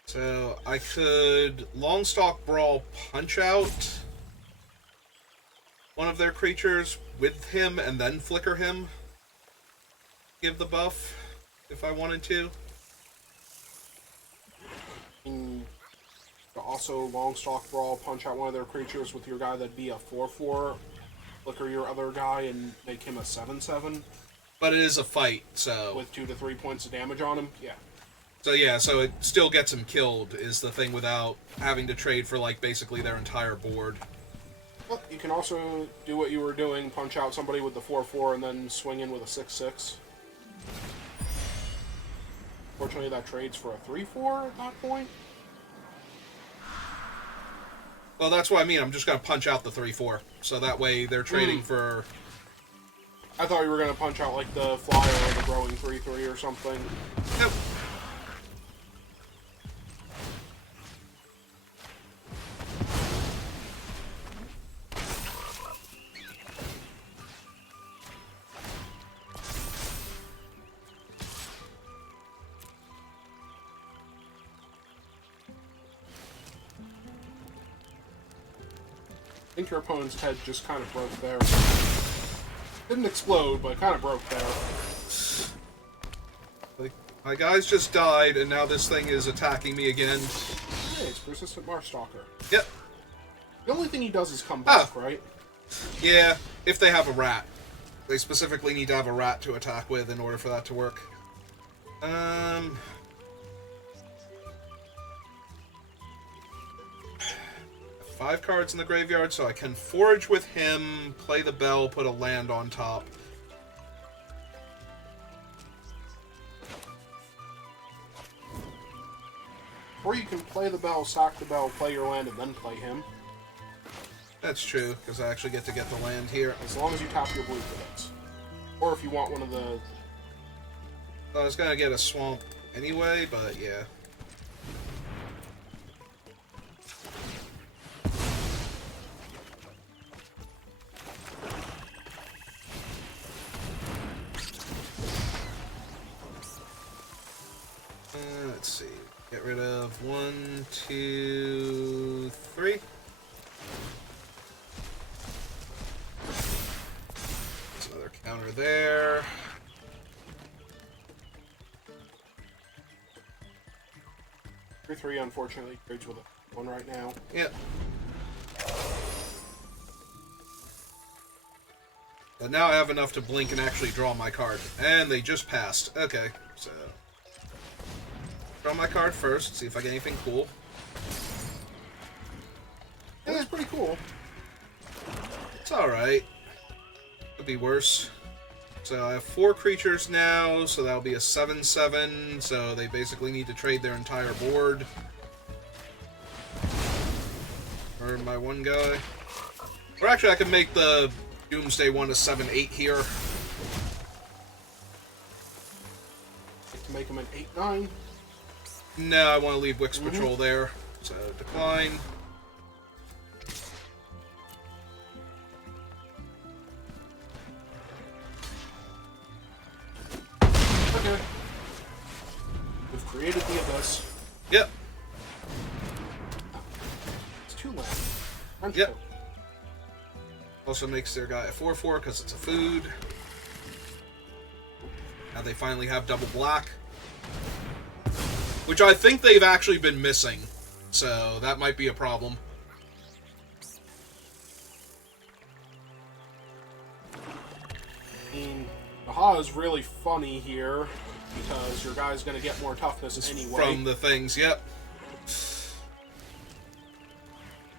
So I could Longstalk Brawl punch out one of their creatures with him and then flicker him. Give the buff if I wanted to. And also Longstalk Brawl, punch out one of their creatures with your guy that'd be a 4/4, flicker your other guy and make him a 7/7. But it is a fight, so... With 2 to 3 points of damage on him, yeah. So yeah, so it still gets him killed, is the thing, without having to trade for, like, basically their entire board. Well, you can also do what you were doing, punch out somebody with the 4/4 and then swing in with a 6/6. Fortunately, that trades for a 3/4 at that point. Well, that's what I mean. I'm just going to punch out the 3/4. So that way they're trading for... I thought you were going to punch out, like, the Flyer or the Growing 3/3 or something. Nope. I think your opponent's head just kind of broke there. Didn't explode, but kind of broke there. Like, my guys just died, and now this thing is attacking me again. Hey, it's Persistent Marstalker. Yep. The only thing he does is come back, right? Yeah, if they have a rat. They specifically need to have a rat to attack with in order for that to work. 5 cards in the graveyard, so I can forage with him, play the bell, put a land on top. Or you can play the bell, sack the bell, play your land, and then play him. That's true, because I actually get to get the land here. As long as you tap your blue credits. Or if you want one of the... I was gonna get a swamp anyway, but yeah. Let's see. Get rid of 1, 2, 3. There's another counter there. Your 3, unfortunately, trades with a 1 right now. Yep. But now I have enough to blink and actually draw my card. And they just passed. Okay, so... Draw my card first, see if I get anything cool. Yeah, that's pretty cool. It's alright. Could be worse. So I have 4 creatures now, so that'll be a 7/7, so they basically need to trade their entire board. Or my one guy. Or actually I can make the Doomsday one a 7/8 here. To make him an 8/9. No, I want to leave Wix Patrol there. So decline. Okay. We've created the Abyss. Yep. It's 2 land. French Yep. coat. Also makes their guy a 4/4 because it's a food. Now they finally have double black. Which I think they've actually been missing. So that might be a problem. I mean, Baha is really funny here because your guy's going to get more toughness anyway. From the things, yep.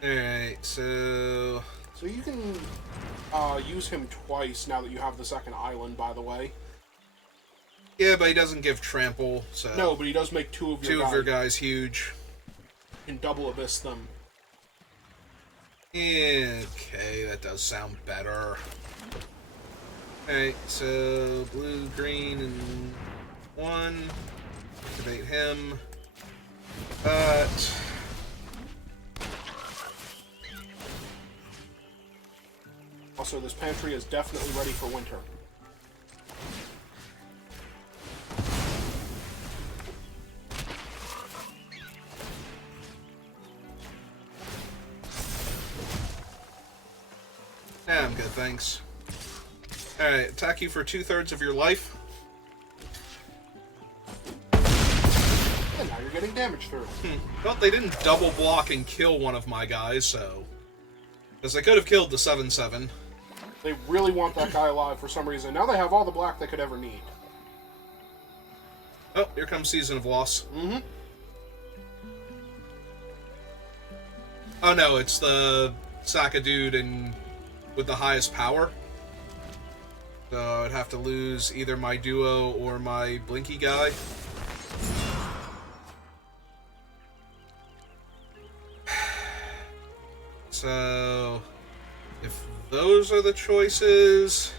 Alright, so... So you can use him twice now that you have the second island, by the way. Yeah, but he doesn't give trample, so... No, but he does make 2 of your guys. 2 of your guys huge. You can double Abyss them. Okay, that does sound better. Alright, so blue, green, and 1. Activate him. But... Also, this pantry is definitely ready for winter. Yeah, I'm good, thanks. Alright, attack you for 2/3 of your life. And now you're getting damage through. Well, they didn't double block and kill one of my guys, so... Because they could have killed the 7/7. They really want that guy alive for some reason. Now they have all the black they could ever need. Oh, here comes Season of Loss. Mm-hmm. Oh no, it's the Saka dude and with the highest power. So I'd have to lose either my duo or my Blinky guy. So if those are the choices,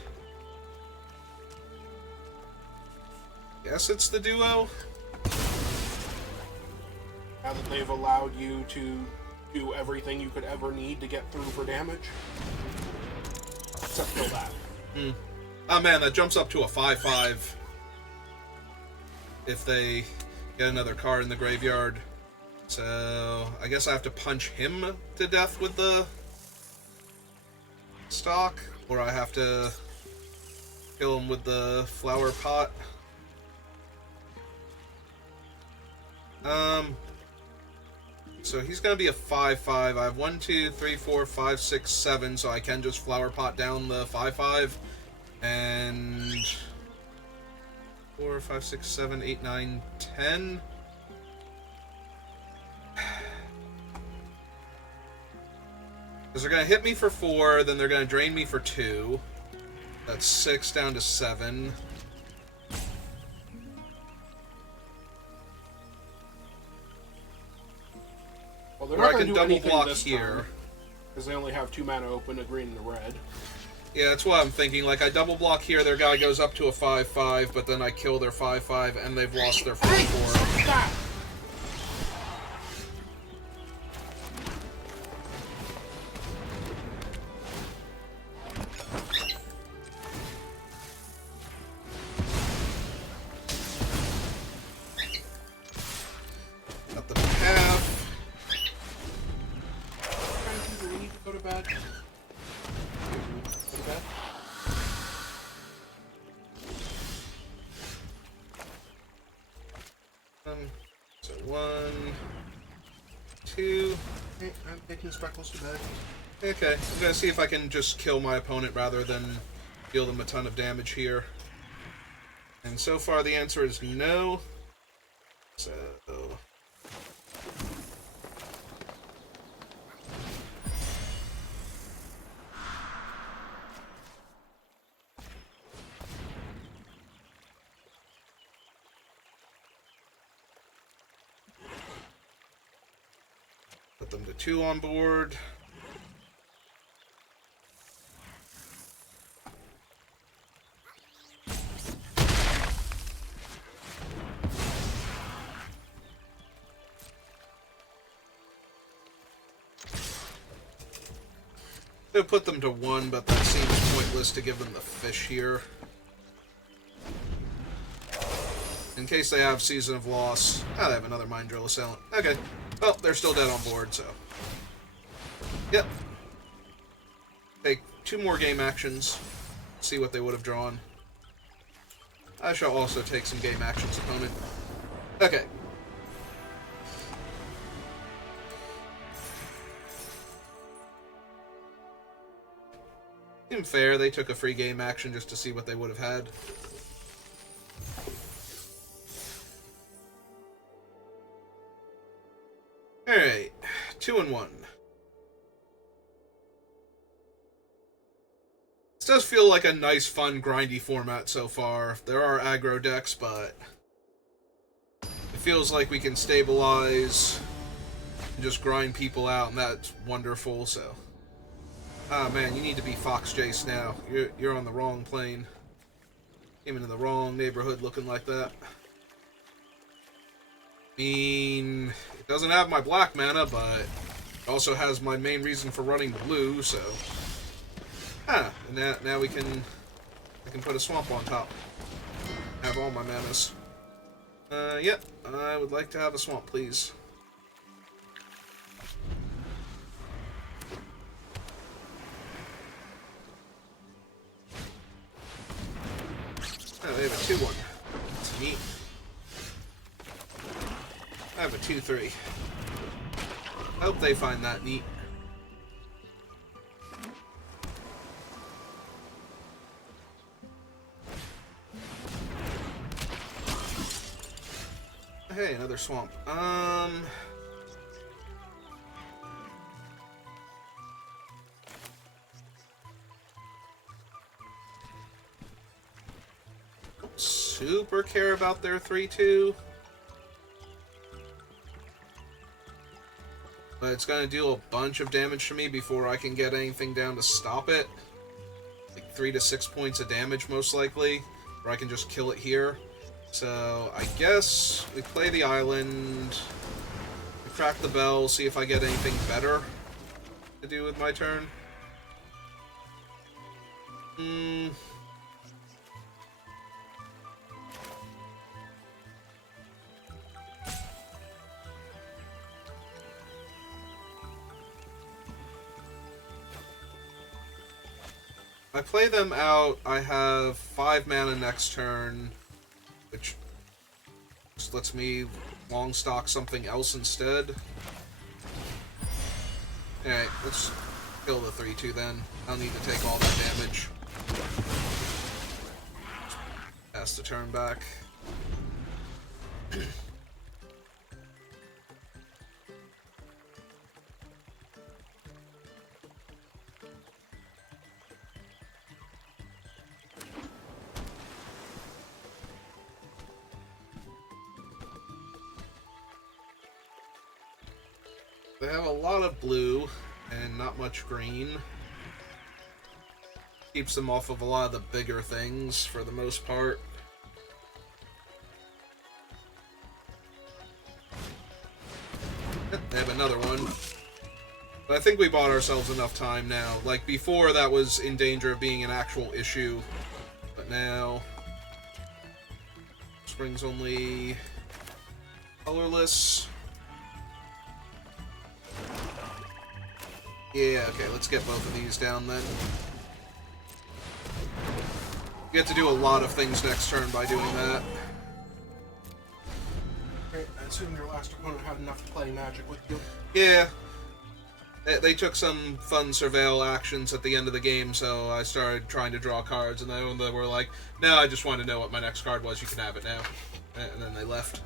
guess it's the duo. Now that they've allowed you to do everything you could ever need to get through for damage. Except kill that. Oh man, that jumps up to a 5/5 if they get another card in the graveyard. So I guess I have to punch him to death with the stock, or I have to kill him with the flower pot. So he's gonna be a 5/5. I have 1, 2, 3, 4, 5, 6, 7, so I can just flower pot down the 5/5. And 4, 5, 6, 7, 8, 9, 10. Because they're gonna hit me for 4, then they're gonna drain me for 2. That's 6 down to 7. Well, they're Or not I going can to do double anything block this here. Because they only have 2 mana open, a green and a red. Yeah, that's what I'm thinking. Like, I double block here, their guy goes up to a 5/5, but then I kill their 5/5, and they've lost their 4/4. Stop! Got the path. Do we need to go to bed? Go to bed? So 1, 2. I'm taking Speckles to bed. Okay, I'm gonna see if I can just kill my opponent rather than deal them a ton of damage here. And so far the answer is no. So... put them to 2 on board. Could put them to 1, but that seems pointless to give them the fish here. In case they have Season of Loss. Ah, they have another Mind Drill Assailant. Okay. Well, they're still dead on board, so... Yep. Take 2 more game actions. See what they would have drawn. I shall also take some game actions, opponent. Okay. Seemed fair, they took a free game action just to see what they would have had. Alright, 2 and 1. This does feel like a nice, fun, grindy format so far. There are aggro decks, but it feels like we can stabilize and just grind people out, and that's wonderful, so... Ah, man, you need to be Fox Jace now. You're on the wrong plane. Came into the wrong neighborhood looking like that. I mean, it doesn't have my black mana, but it also has my main reason for running blue, so... Ah, and now I can put a swamp on top. Have all my manas. Yep, I would like to have a swamp, please. Oh, they have a 2-1. That's neat. I have a 2-3. Hope they find that neat. Hey, another swamp. Don't super care about their 3-2. But it's gonna deal a bunch of damage to me before I can get anything down to stop it. Like 3 to 6 points of damage, most likely. Or I can just kill it here. So, I guess we play the island, we crack the bell, see if I get anything better to do with my turn. I play them out, I have 5 mana next turn, which just lets me long stock something else instead. Alright, let's kill the 3-2 then. I'll need to take all that damage. Pass the turn back. They have a lot of blue and not much green. Keeps them off of a lot of the bigger things for the most part. They have another one. But I think we bought ourselves enough time now. Like, before that was in danger of being an actual issue. But now... Spring's only... colorless. Yeah, okay, let's get both of these down then. You get to do a lot of things next turn by doing that. I assume your last opponent had enough to play Magic with you. Yeah. They took some fun surveil actions at the end of the game, so I started trying to draw cards, and then they were like, no, I just want to know what my next card was, you can have it now. And then they left.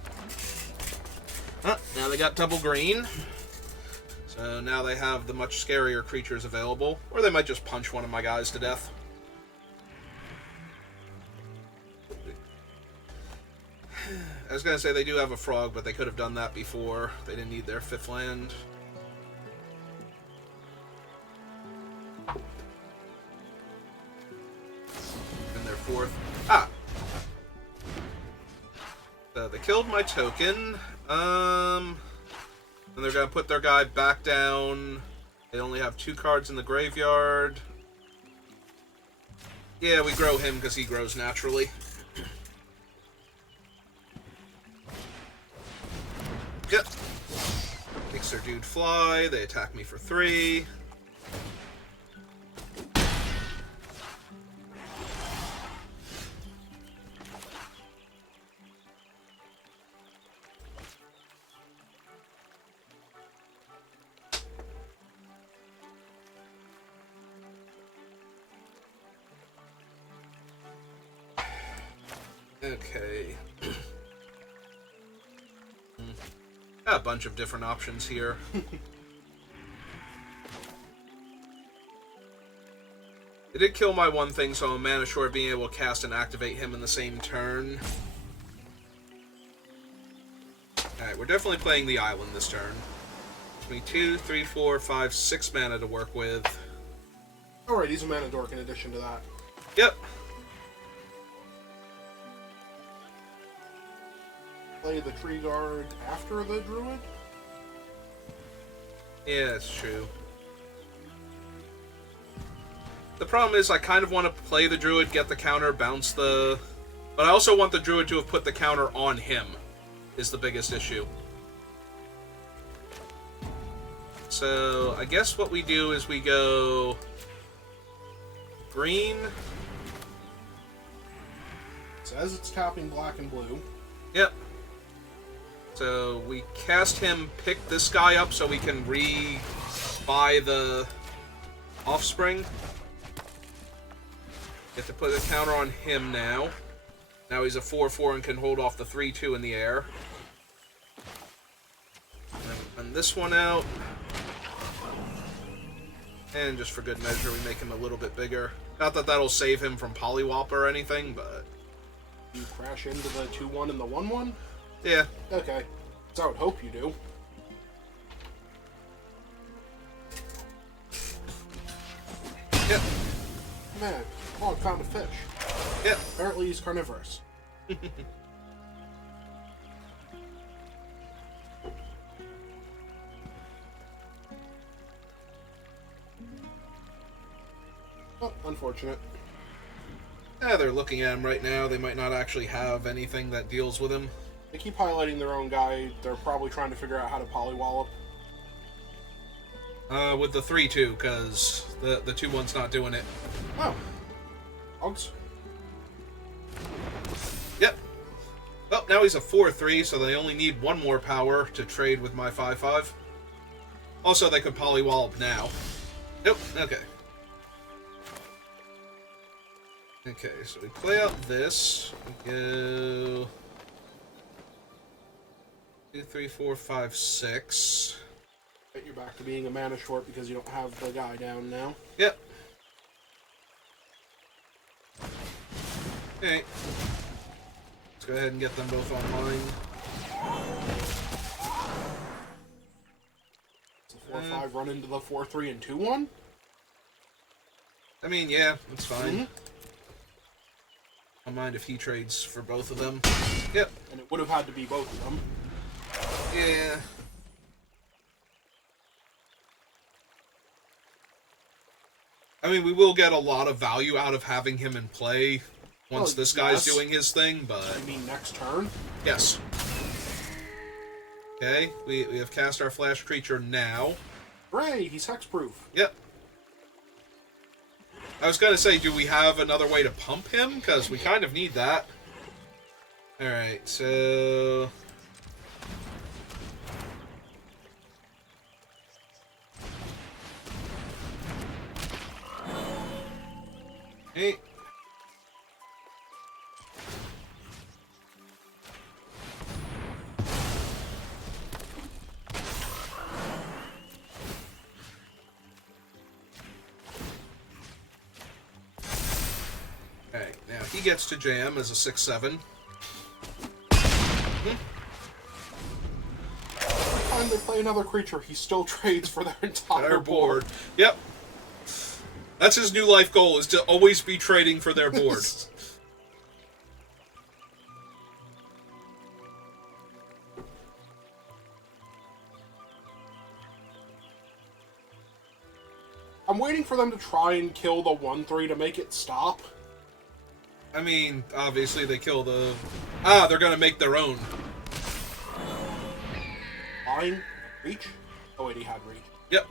Now they got double green. So now they have the much scarier creatures available, or they might just punch one of my guys to death. I was going to say they do have a frog, but they could have done that before. They didn't need their 5th land. And their 4th. Ah! So they killed my token. And they're going to put their guy back down. They only have 2 cards in the graveyard. Yeah, we grow him because he grows naturally. Yep. Makes their dude fly. They attack me for 3. Okay. Got a bunch of different options here. It did kill my one thing, so I'm mana short being able to cast and activate him in the same turn. Alright, we're definitely playing the island this turn. Gives me 2, 3, 4, 5, 6 mana to work with. Alright, he's a mana dork in addition to that. Yep. Play the tree guard after the druid? Yeah, that's true. The problem is I kind of want to play the druid, get the counter, bounce the... But I also want the druid to have put the counter on him, is the biggest issue. So, I guess what we do is we go... green. It says it's tapping black and blue. Yep. So we cast him, pick this guy up so we can re-buy the offspring. Get to put a counter on him now. Now he's a 4/4 and can hold off the 3/2 in the air. And this one out. And just for good measure, we make him a little bit bigger. Not that that'll save him from Polywop or anything, but... You crash into the 2/1 and the 1/1? Yeah. Okay. So I would hope you do. Yep. Man, oh, I found a fish. Yep. Apparently he's carnivorous. Oh, unfortunate. Yeah, they're looking at him right now. They might not actually have anything that deals with him. They keep highlighting their own guy. They're probably trying to figure out how to polywallop. With the 3/2, because the 2/1's not doing it. Oh. Hogs. Yep. Oh, now he's a 4/3, so they only need 1 more power to trade with my 5/5. Also, they could polywallop now. Nope. Okay. Okay, so we play out this. We go 2, 3, 4, 5, 6. Get you back to being a mana short because you don't have the guy down now. Yep. Okay. Let's go ahead and get them both online. Does the 4/5 run into the 4/3 and 2/1? I mean, yeah, it's fine. Mm-hmm. I don't mind if he trades for both of them. Yep. And it would have had to be both of them. Yeah. I mean, we will get a lot of value out of having him in play once this guy's doing his thing, but... I mean, next turn? Yes. Okay, we have cast our flash creature now. Hooray, he's hexproof. Yep. I was gonna say, do we have another way to pump him? Because we kind of need that. Alright, so... He gets to jam as a 6/7. Every time they play another creature, he still trades for their entire board. Yep. That's his new life goal, is to always be trading for their board. I'm waiting for them to try and kill the 1/3 to make it stop. I mean, obviously they kill the... Ah, they're gonna make their own. Fine. Reach? Oh wait, he had reach. Yep.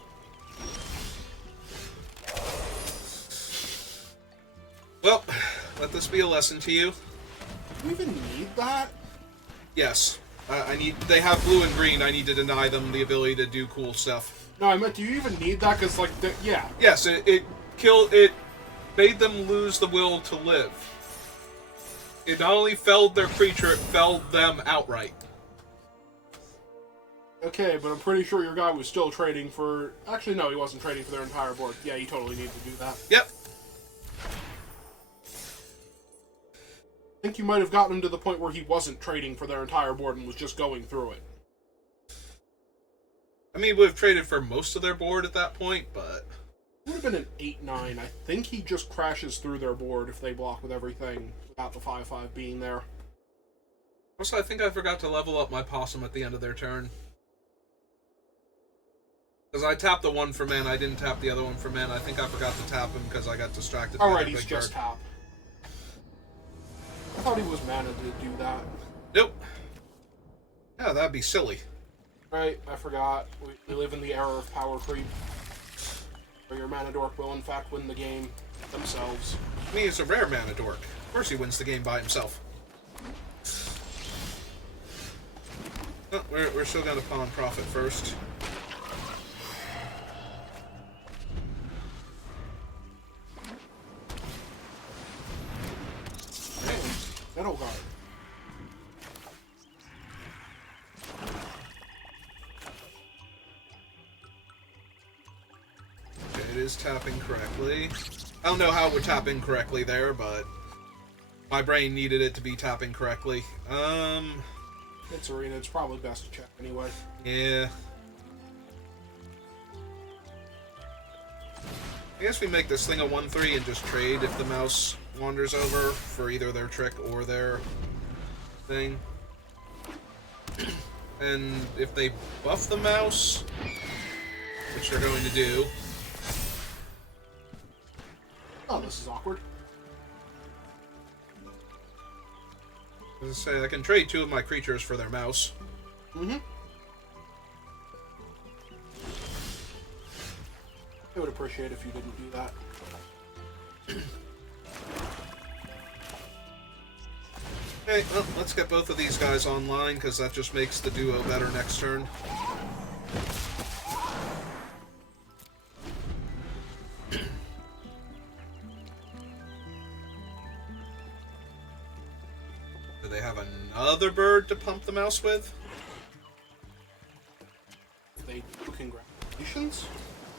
Well, let this be a lesson to you. Do you even need that? Yes. They have blue and green. I need to deny them the ability to do cool stuff. No, I meant, do you even need that? Because, like, yeah. Yes, it made them lose the will to live. It not only felled their creature, it felled them outright. Okay, but I'm pretty sure your guy was still trading for... Actually, no, he wasn't trading for their entire board. Yeah, you totally need to do that. Yep. I think you might have gotten him to the point where he wasn't trading for their entire board and was just going through it. I mean, we've traded for most of their board at that point, but... It would have been an 8-9. I think he just crashes through their board if they block with everything without the 5/5 being there. Also, I think I forgot to level up my possum at the end of their turn. Because I tapped the one for mana, I didn't tap the other one for mana. I think I forgot to tap him because I got distracted by Alright, that he's big just card. tap. I thought he was mana to do that. Nope. Yeah, that'd be silly. Right, I forgot. We live in the era of power creep. Where your mana dork will in fact win the game themselves. I mean, it's a rare mana dork. Of course he wins the game by himself. Oh, we're still gonna pawn profit first. Metal Guard. Okay, it is tapping correctly. I don't know how we're tapping correctly there, but my brain needed it to be tapping correctly. It's arena, it's probably best to check anyway. Yeah. I guess we make this thing a 1/3 and just trade if the mouse wanders over for either their trick or their thing. And if they buff the mouse, which they're going to do. Oh, this is awkward. As I say, I can trade 2 of my creatures for their mouse. Mm-hmm. I would appreciate if you didn't do that. Okay, well, let's get both of these guys online, because that just makes the duo better next turn. Do they have another bird to pump the mouse with? If they do, congratulations.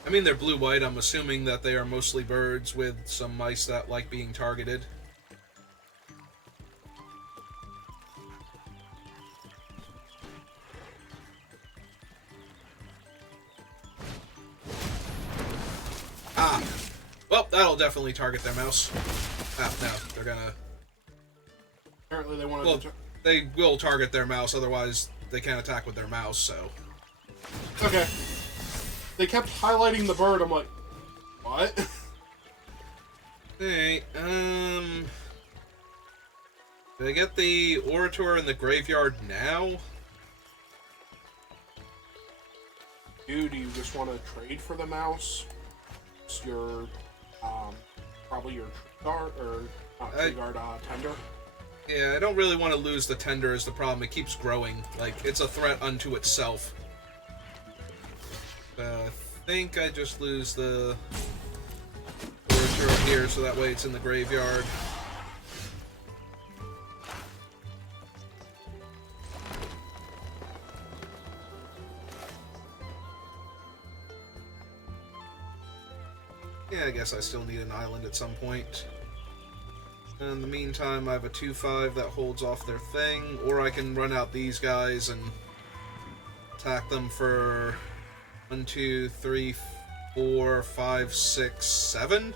I mean, they're blue-white. I'm assuming that they are mostly birds with some mice that like being targeted. Ah! Well, that'll definitely target their mouse. Ah, no, they're gonna... Apparently they wanted Well, to... they will target their mouse, otherwise they can't attack with their mouse, so... Okay. They kept highlighting the bird, I'm like, what? Hey, did I get the Orator in the graveyard now? Dude, do you just want to trade for the mouse? It's your, probably your tree guard, or not tree guard, tender. Yeah, I don't really want to lose the tender is the problem. It keeps growing. Like, it's a threat unto itself. I think I just lose the Orator here, so that way it's in the graveyard. Yeah, I guess I still need an island at some point. In the meantime, I have a 2-5 that holds off their thing, or I can run out these guys and attack them for 1, 2, 3, 4, 5, 6, 7.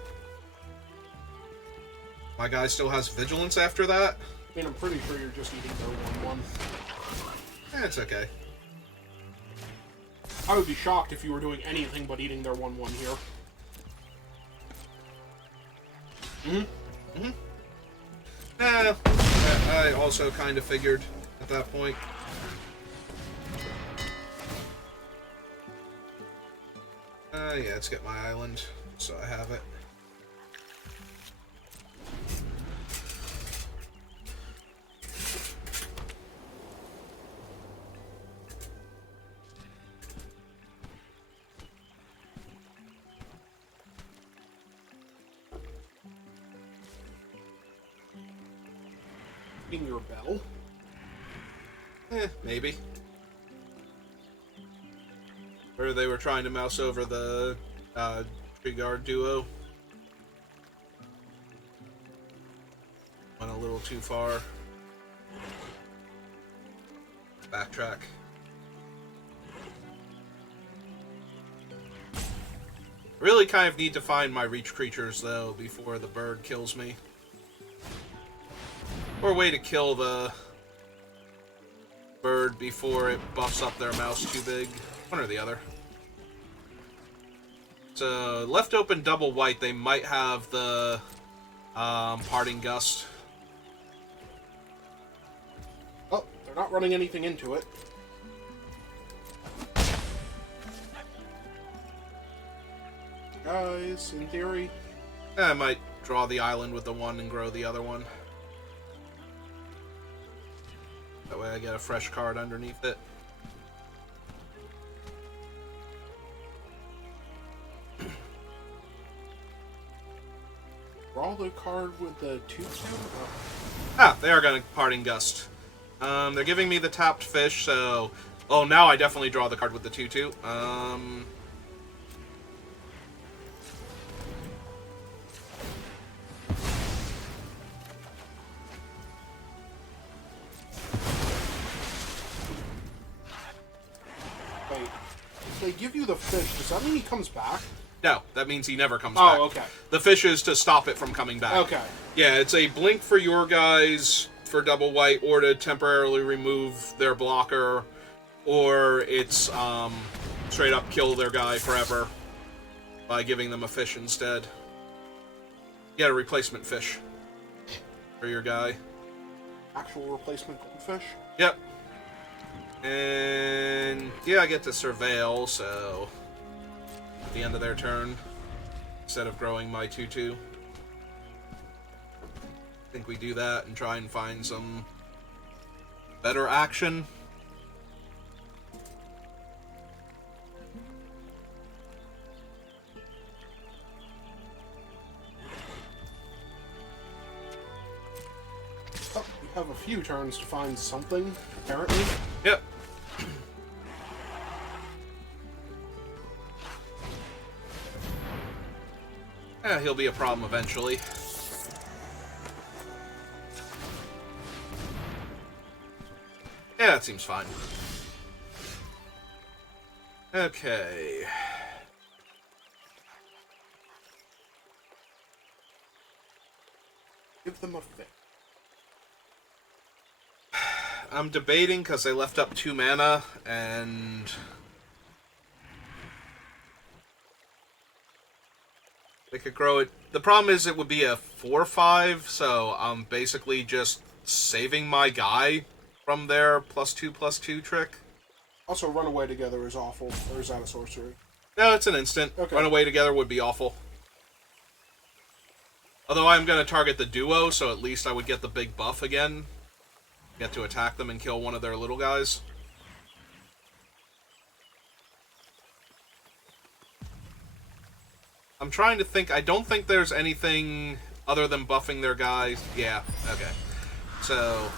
My guy still has vigilance after that. I mean, I'm pretty sure you're just eating their 1/1. It's okay. I would be shocked if you were doing anything but eating their 1/1 here. I also kind of figured at that point. Yeah, let's get my island, so I have it. Ring your bell? Maybe. Or they were trying to mouse over the tree guard duo. Went a little too far. Backtrack. Really kind of need to find my reach creatures, though, before the bird kills me. Or a way to kill the bird before it buffs up their mouse too big. One or the other. So, left open double white, they might have the Parting Gust. Oh, they're not running anything into it. Guys, in theory... I might draw the island with the one and grow the other one. That way I get a fresh card underneath it. Draw the card with the 2/2? Oh. Ah, they are going to Parting Gust. They're giving me the tapped fish, so... Oh, now I definitely draw the card with the 2/2. Wait, if they give you the fish, does that mean he comes back? No, that means he never comes back. Oh, okay. The fish is to stop it from coming back. Okay. Yeah, it's a blink for your guys for double white, or to temporarily remove their blocker, or it's straight up kill their guy forever by giving them a fish instead. You get a replacement fish for your guy. Actual replacement goldfish? Yep. And yeah, I get to surveil, so at the end of their turn, instead of growing my 2/2. I think we do that and try and find some better action. Oh, we have a few turns to find something, apparently. Yep. Yeah, he'll be a problem eventually. Yeah, that seems fine. Okay. Give them a fix. I'm debating because they left up 2 mana, and they could grow it. The problem is it would be a 4/5, so I'm basically just saving my guy from their +2/+2 trick. Also, run away together is awful. Or is that a sorcery? No, it's an instant. Okay. Run away together would be awful. Although I'm going to target the duo, so at least I would get the big buff again. Get to attack them and kill one of their little guys. I'm trying to think. I don't think there's anything other than buffing their guys. Yeah, okay. So,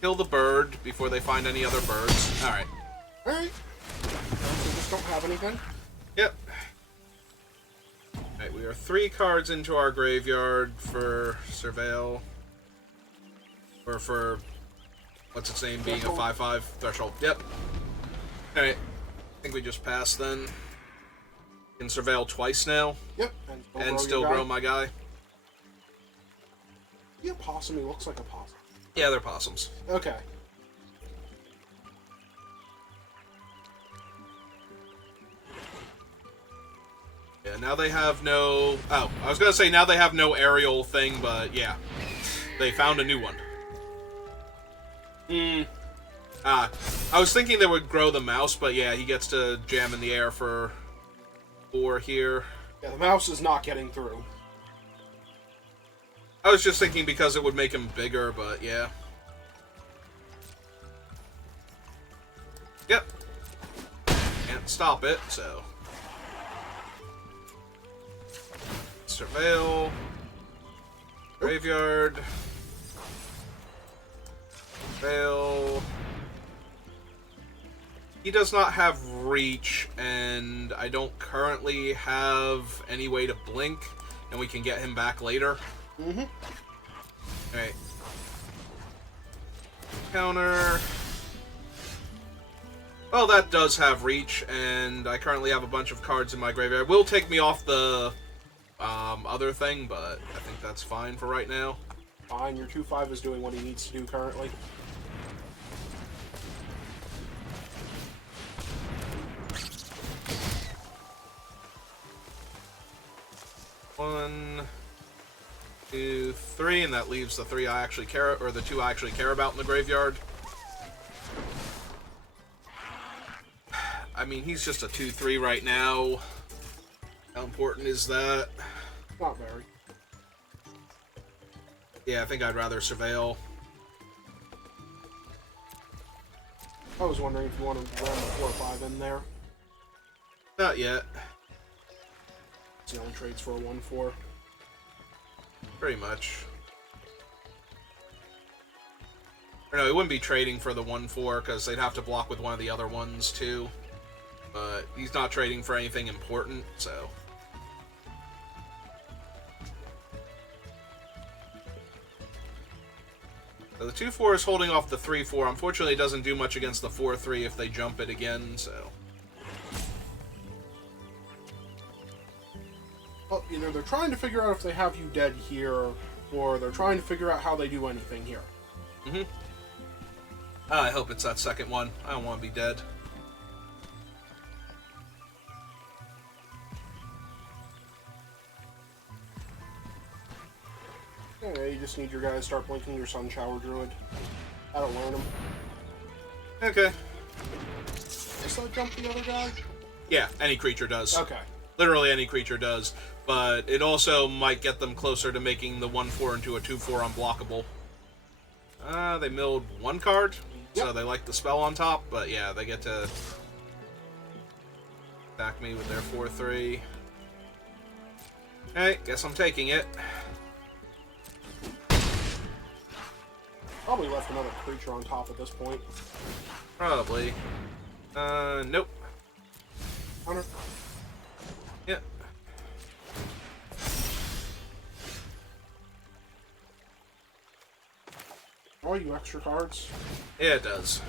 kill the bird before they find any other birds. Alright. Alright. We just don't have anything. Yep. Alright, we are 3 cards into our graveyard for Surveil. Or for, what's its name, being a 5/5 threshold. Yep. Alright, I think we just passed then. Can Surveil twice now. Yep. And still grow my guy. Yeah, possum. He looks like a possum. Yeah, they're possums. Okay. Yeah, now they have no... Oh, I was going to say now they have no aerial thing, but yeah. They found a new one. I was thinking they would grow the mouse, but yeah, he gets to jam in the air for 4 here. Yeah, the mouse is not getting through. I was just thinking because it would make him bigger, but yeah. Yep. Can't stop it, so... Surveil. Graveyard. Surveil. He does not have reach, and I don't currently have any way to blink, and we can get him back later. Alright. Counter. Well, that does have reach, and I currently have a bunch of cards in my graveyard. It will take me off the other thing, but I think that's fine for right now. Fine, your 2/5 is doing what he needs to do currently. One, 2, 3, and that leaves the 3 I actually care, or the 2 I actually care about in the graveyard. I mean, he's just a 2/3 right now. How important is that? Not very. Yeah, I think I'd rather Surveil. I was wondering if you wanted to run the 4/5 in there. Not yet. He only trades for a 1/4. Pretty much. Or no, he wouldn't be trading for the 1/4 because they'd have to block with one of the other ones too. But he's not trading for anything important, so. So the 2/4 is holding off the 3/4. Unfortunately, it doesn't do much against the 4/3 if they jump it again, so. Well, either they're trying to figure out if they have you dead here, or they're trying to figure out how they do anything here. I hope it's that second one. I don't want to be dead. Yeah, you just need your guy to start blinking your Sun Shower Druid. That'll learn him. Okay. Does that jump the other guy? Yeah, any creature does. Okay. Literally any creature does. But it also might get them closer to making the 1/4 into a 2/4 unblockable. They milled 1 card, so they like the spell on top, but yeah, they get to attack me with their 4/3. Hey, guess I'm taking it. Probably left another creature on top at this point. Probably. Nope. Counter. Yep. Draw you extra cards. Yeah, it does.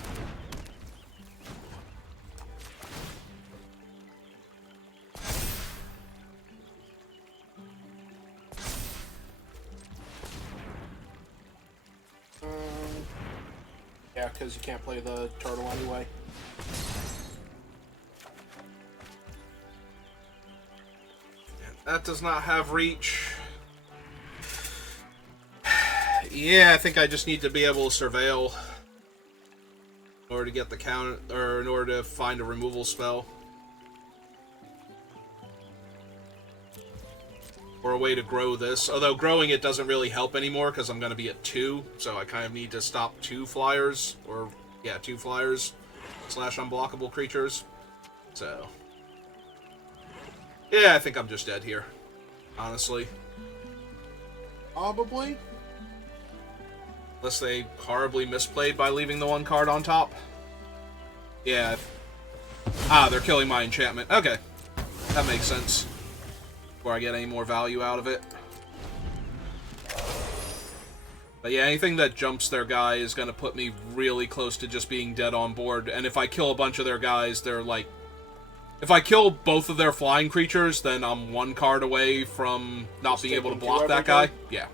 Yeah, because you can't play the turtle anyway. That does not have reach. Yeah, I think I just need to be able to Surveil in order to get the count, or in order to find a removal spell. Or a way to grow this. Although growing it doesn't really help anymore because I'm going to be at 2, so I kind of need to stop 2 flyers, or, yeah, 2 flyers / unblockable creatures. So, yeah, I think I'm just dead here, honestly. Probably. Unless they horribly misplayed by leaving the 1 card on top. Yeah. Ah, they're killing my enchantment. Okay. That makes sense. before I get any more value out of it. But yeah, anything that jumps their guy is going to put me really close to just being dead on board. And if I kill a bunch of their guys, they're like... If I kill both of their flying creatures, then I'm one card away from not being able to block that guy. Yeah.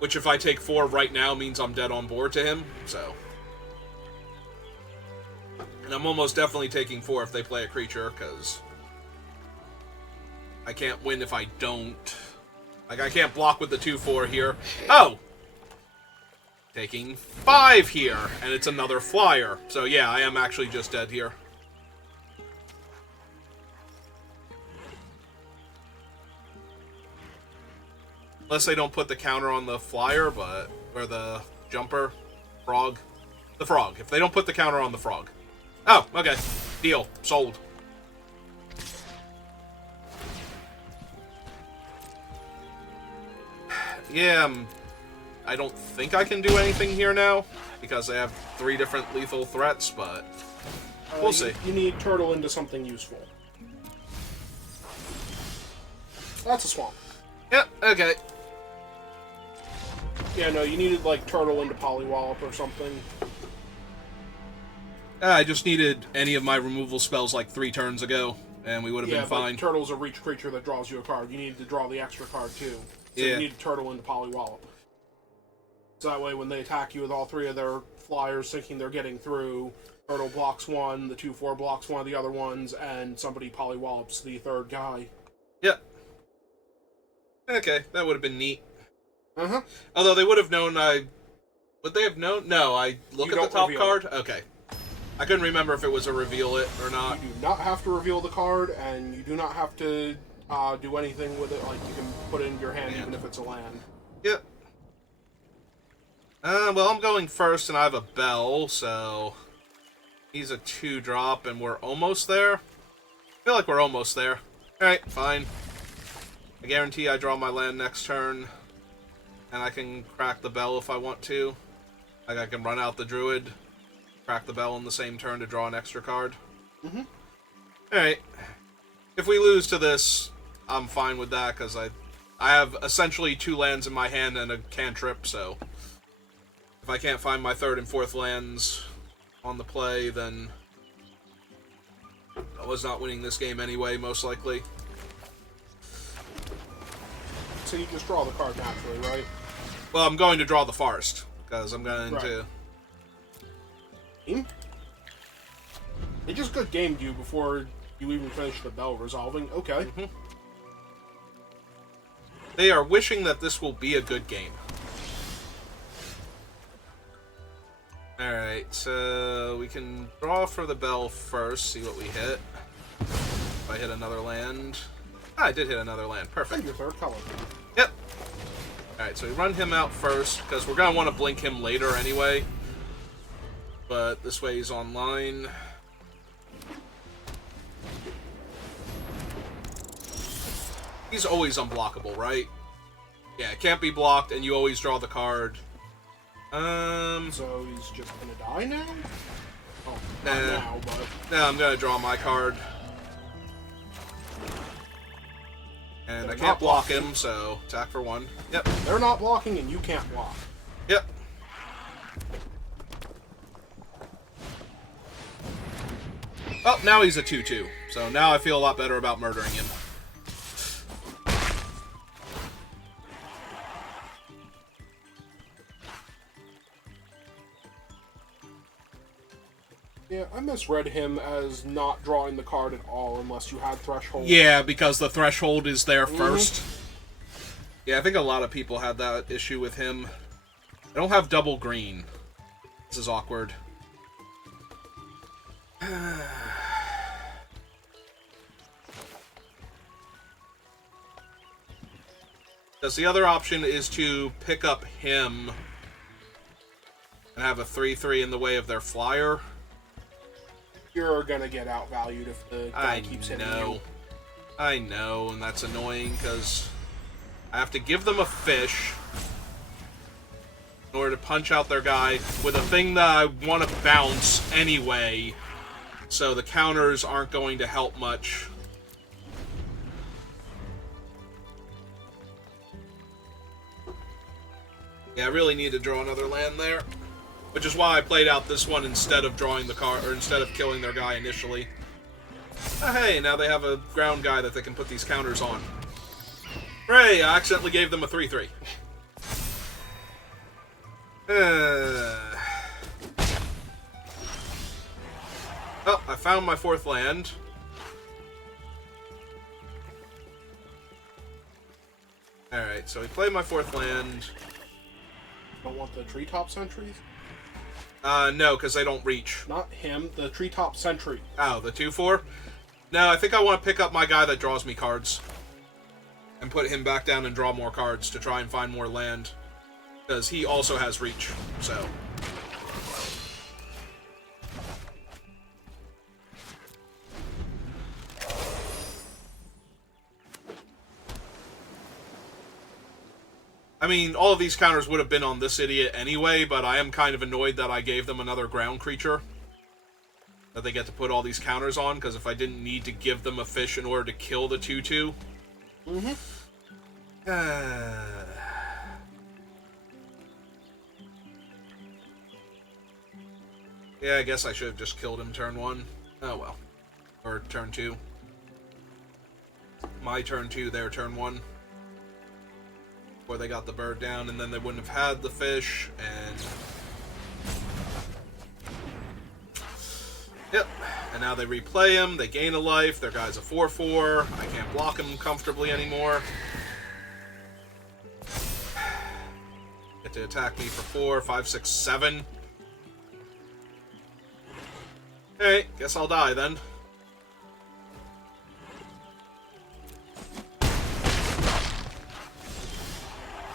Which if I take 4 right now means I'm dead on board to him, so... And I'm almost definitely taking 4 if they play a creature, because... I can't win if I don't. Like, I can't block with the 2/4 here. Oh! Taking 5 here, and it's another flyer. So yeah, I am actually just dead here. Unless they don't put the counter on the flyer, but... Or the jumper. Frog. The frog. If they don't put the counter on the frog. Oh, okay. Deal. Sold. Yeah, I don't think I can do anything here now, because I have 3 different lethal threats, but we'll see. You need turtle into something useful. That's a swamp. Yep, okay. Yeah, no, you needed, like, turtle into Polywallop or something. I just needed any of my removal spells like 3 turns ago, and we would have been fine. Yeah, turtle's a reach creature that draws you a card. You needed to draw the extra card, too. So yeah. You need to turtle into Polywallop. So that way, when they attack you with all 3 of their flyers thinking they're getting through, turtle blocks 1, the 2/4 blocks 1 of the other ones, and somebody Polywallops the 3rd guy. Yep. Okay, that would have been neat. Uh-huh. Although they would have known I... Would they have known? No, I look at the top card? Okay. I couldn't remember if it was a reveal it or not. You do not have to reveal the card, and you do not have to do anything with it. Like, you can put it in your hand even if it's a land. Yep. Well, I'm going first, and I have a bell, so... He's a 2-drop, and we're almost there? I feel like we're almost there. Alright, fine. I guarantee I draw my land next turn, and I can crack the bell if I want to. Like, I can run out the druid, crack the bell in the same turn to draw an extra card. Mm-hmm. Alright. If we lose to this, I'm fine with that, because I have essentially 2 lands in my hand and a cantrip, so... If I can't find my 3rd and 4th lands on the play, then I was not winning this game anyway, most likely. So you just draw the card naturally, right? Well, I'm going to draw the forest, because I'm going to... Game? They just good gamed you before you even finished the bell resolving. Okay. Mm-hmm. They are wishing that this will be a good game. Alright, so we can draw for the bell first, see what we hit. If I hit another land... I did hit another land. Perfect. And your 3rd color. Yep. Alright, so we run him out first, because we're going to want to blink him later anyway. But this way he's online. He's always unblockable, right? Yeah, it can't be blocked, and you always draw the card. So he's just gonna die now? Oh, nah. not now, but... Nah, I'm gonna draw my card. And I can't block him, so attack for 1. Yep. They're not blocking, and you can't block. Yep. Oh, now he's a 2/2. So now I feel a lot better about murdering him. Yeah, I misread him as not drawing the card at all unless you had Threshold. Yeah, because the Threshold is there first. Yeah, I think a lot of people had that issue with him. I don't have double green. This is awkward. Because the other option is to pick up him and have a 3/3 in the way of their flyer. You're gonna get outvalued if the guy keeps hitting you. I know, and that's annoying because I have to give them a fish in order to punch out their guy with a thing that I want to bounce anyway, so the counters aren't going to help much. Yeah, I really need to draw another land there. Which is why I played out this one instead of drawing the card, or instead of killing their guy initially. Oh, hey, now they have a ground guy that they can put these counters on. Hooray, I accidentally gave them a 3/3. Oh, I found my 4th land. Alright, so we play my 4th land. Don't want the treetop sentries? No, because they don't reach. Not him, the treetop sentry. Oh, the 2/4? No, I think I want to pick up my guy that draws me cards. And put him back down and draw more cards to try and find more land. Because he also has reach, so... I mean, all of these counters would have been on this idiot anyway, but I am kind of annoyed that I gave them another ground creature that they get to put all these counters on, because if I didn't need to give them a fish in order to kill the 2/2... Yeah, I guess I should have just killed him turn 1. Oh well. Or turn 2. My turn 2, their turn 1. Where they got the bird down, and then they wouldn't have had the fish, and... Yep. And now they replay him, they gain a life, their guy's a 4/4, I can't block him comfortably anymore. Get to attack me for 4, 5, 6, 7. Alright, guess I'll die then.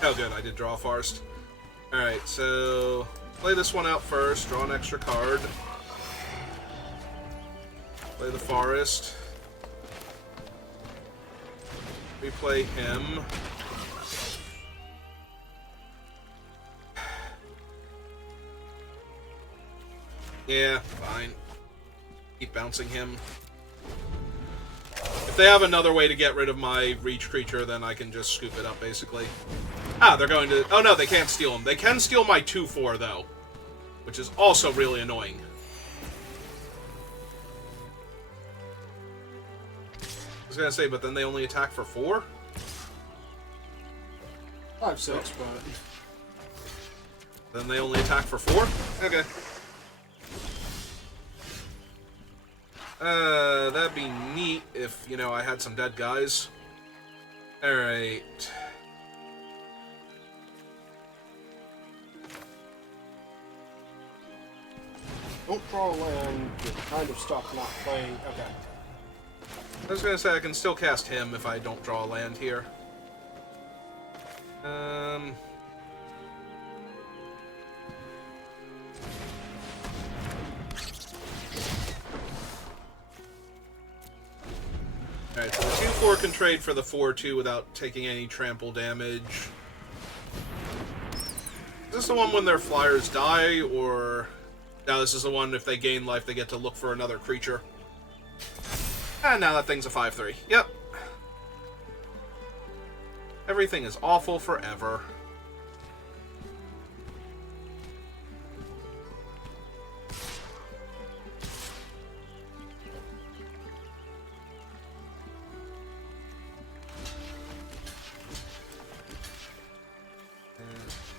Oh good, I did draw a forest. Alright, so... play this one out first, draw an extra card. Play the forest. Replay him. Yeah, fine. Keep bouncing him. If they have another way to get rid of my reach creature, then I can just scoop it up, basically. Ah, they're going to... Oh, no, they can't steal him. They can steal my 2/4, though. Which is also really annoying. I was gonna say, but then they only attack for 4? 5, 6, but... Then they only attack for 4? Okay. That'd be neat if, you know, I had some dead guys. Alright. Don't draw a land, you're kind of stuck not playing... Okay. I was gonna say I can still cast him if I don't draw a land here. Alright, so the 2/4 can trade for the 4/2 without taking any trample damage. Is this the one when their flyers die, or... No, this is the one if they gain life they get to look for another creature. And now that thing's a 5/3. Yep. Everything is awful forever.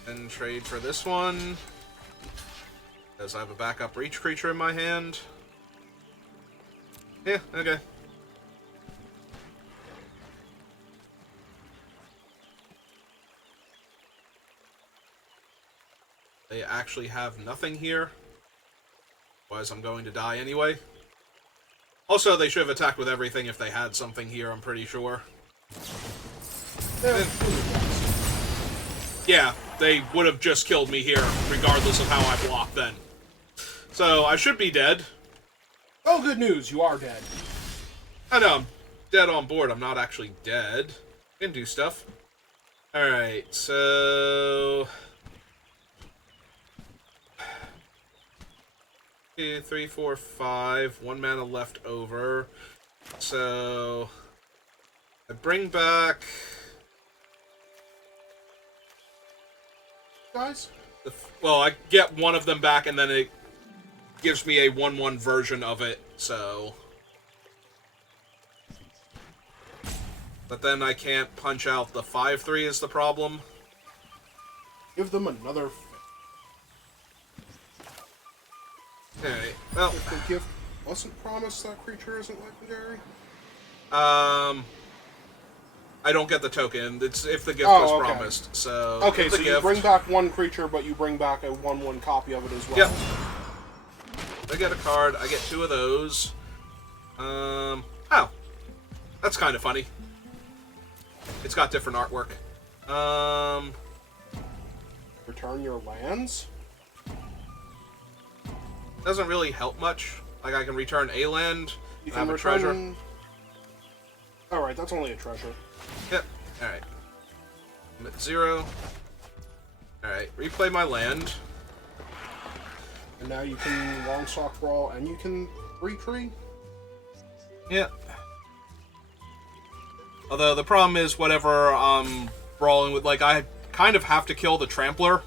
And trade for this one. Because I have a backup reach creature in my hand. Yeah, okay. They actually have nothing here. Otherwise, I'm going to die anyway. Also, they should have attacked with everything if they had something here, I'm pretty sure. Yeah, they would have just killed me here, regardless of how I blocked then. So, I should be dead. Oh, good news, you are dead. I know, I'm dead on board. I'm not actually dead. I can do stuff. Alright, so... 2, 3, 4, 5. 1 mana left over. So... I bring back... guys? Well, I get one of them back, and then it gives me a 1/1 version of it, so... But then I can't punch out the 5/3 is the problem. Give them another... Alright, well... If the gift wasn't promised, that creature isn't legendary? I don't get the token. It's if the gift Oh, was okay. promised, so... Okay, so you gift. bring back one creature, but you bring back a 1/1 copy of it as well. Yep. I get a card, I get 2 of those. Oh. That's kind of funny. It's got different artwork. Return your lands? Doesn't really help much. Like, I can return a land, You and have can a treasure. return... Alright, that's only a treasure. Yep, alright. I'm at 0. Alright, replay my land. And now you can Longstalk Brawl, and you can retreat? Yep. Although, the problem is, whatever I'm brawling with, like, I kind of have to kill the Trampler.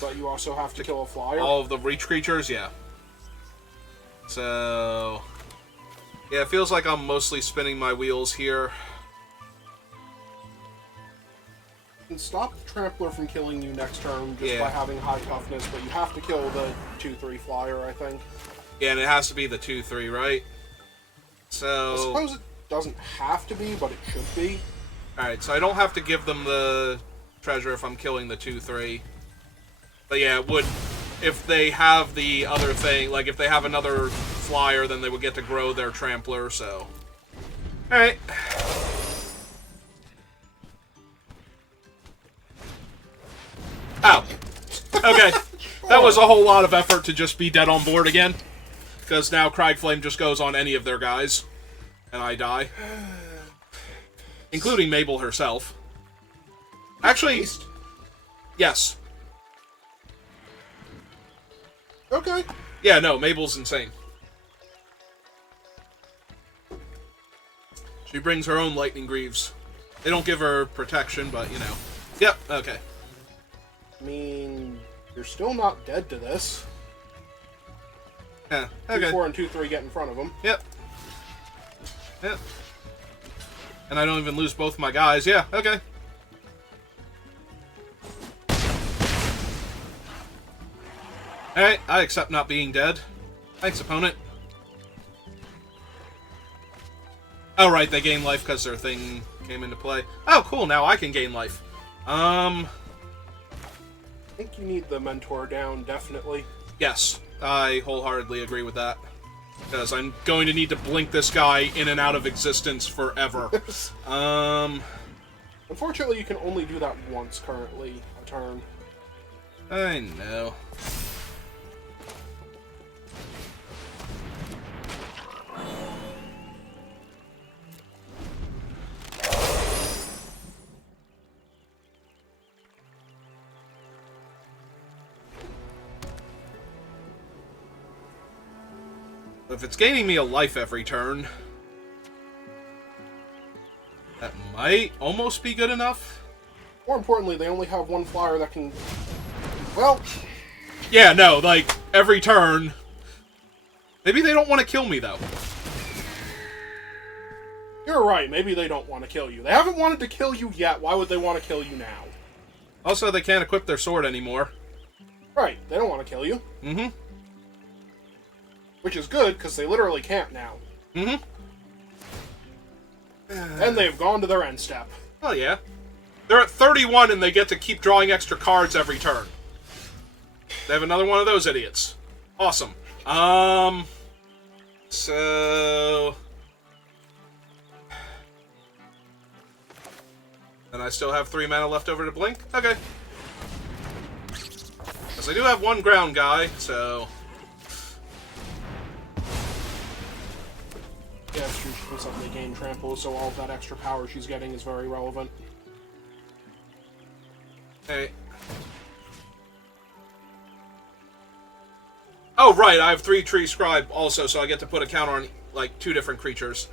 But you also have to kill a flyer? All of the reach creatures, yeah. So... Yeah, it feels like I'm mostly spinning my wheels here. You can stop the Trampler from killing you next turn just Yeah. by having high toughness, but you have to kill the 2/3 flyer, I think. Yeah, and it has to be the 2/3, right? I So... suppose it doesn't have to be, but it should be. Alright, so I don't have to give them the treasure if I'm killing the 2/3. But yeah, it would... If they have the other thing, like if they have another flyer, then they would get to grow their Trampler, so... Alright. Oh. Okay. That was a whole lot of effort to just be dead on board again. Because now Cragflame just goes on any of their guys. And I die. Including Mabel herself. Actually, yes. Okay. Yeah, no, Mabel's insane. She brings her own lightning greaves. They don't give her protection, but, you know. Yep, okay. I mean, you're still not dead to this. Yeah, okay. 2/4 and 2/3 get in front of them. Yep. Yep. And I don't even lose both my guys. Yeah, okay. Alright, I accept not being dead. Thanks, opponent. Oh, right, they gain life because their thing came into play. Oh, cool, now I can gain life. I think you need the mentor down, definitely. Yes, I wholeheartedly agree with that. Because I'm going to need to blink this guy in and out of existence forever. Unfortunately, you can only do that once currently a turn. I know. If it's gaining me a life every turn, that might almost be good enough. More importantly, they only have one flyer that can... Well... Yeah, no, like, every turn. Maybe they don't want to kill me, though. You're right, maybe they don't want to kill you. They haven't wanted to kill you yet, why would they want to kill you now? Also, they can't equip their sword anymore. Right, they don't want to kill you. Mm-hmm. Which is good, because they literally can't now. Mm-hmm. And they've gone to their end step. Oh, yeah. They're at 31 and they get to keep drawing extra cards every turn. They have another one of those idiots. Awesome. So... And I still have 3 mana left over to blink? Okay. Because I do have one ground guy, so... Yeah, it's true. She can suddenly gain trample, so all of that extra power she's getting is very relevant. Hey. Oh, right, I have 3 Tree Scribe also, so I get to put a counter on, like, 2 different creatures.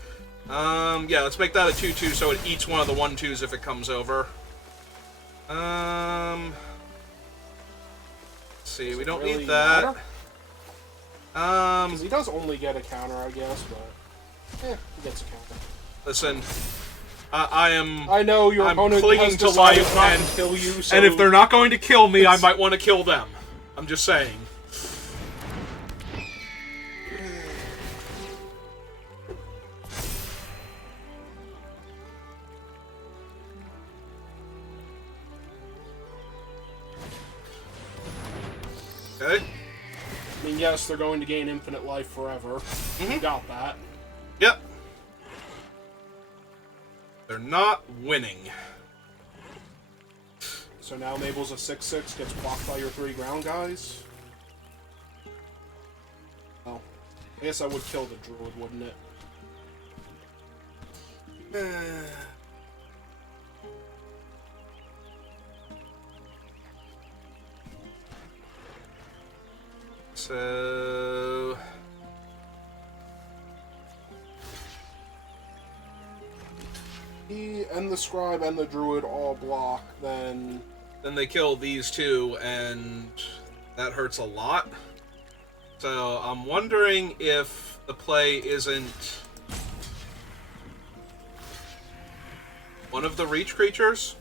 Yeah, let's make that a 2/2 so it eats one of the 1/2s if it comes over. see, we don't really need that. matter? Because he does only get a counter, I guess, but he gets a counter. Listen, I am. I know your I'm opponent clinging has to decided life, not and to kill you, so and if they're not going to kill me, I might want to kill them. I'm just saying. Okay. I mean, yes, they're going to gain infinite life forever. You got that. Yep. They're not winning. So now Mabel's a 6/6, gets blocked by your 3 ground guys. Oh. I guess I would kill the druid, wouldn't it? So... He and the scribe and the druid all block, then they kill these two, and that hurts a lot. So I'm wondering if the play isn't one of the reach creatures.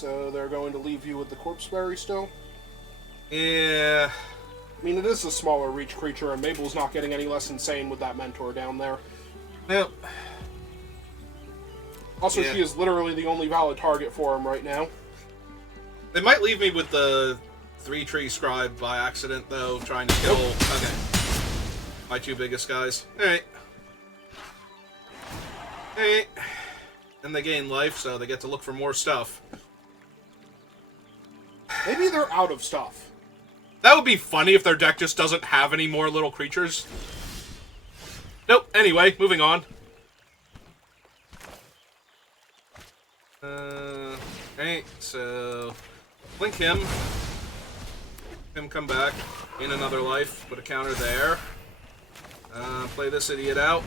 so they're going to leave you with the corpse berry still. Yeah. I mean, it is a smaller reach creature, and Mabel's not getting any less insane with that mentor down there. Yep. Also, Yeah. she is literally the only valid target for him right now. They might leave me with the 3-tree scribe by accident, though, trying to kill... Okay. My 2 biggest guys. Alright. Alright. And they gain life, so they get to look for more stuff. Maybe they're out of stuff. That would be funny if their deck just doesn't have any more little creatures. Nope. Anyway, moving on. Alright, so... Blink him. Him come back. In another life. Put a counter there. Play this idiot out.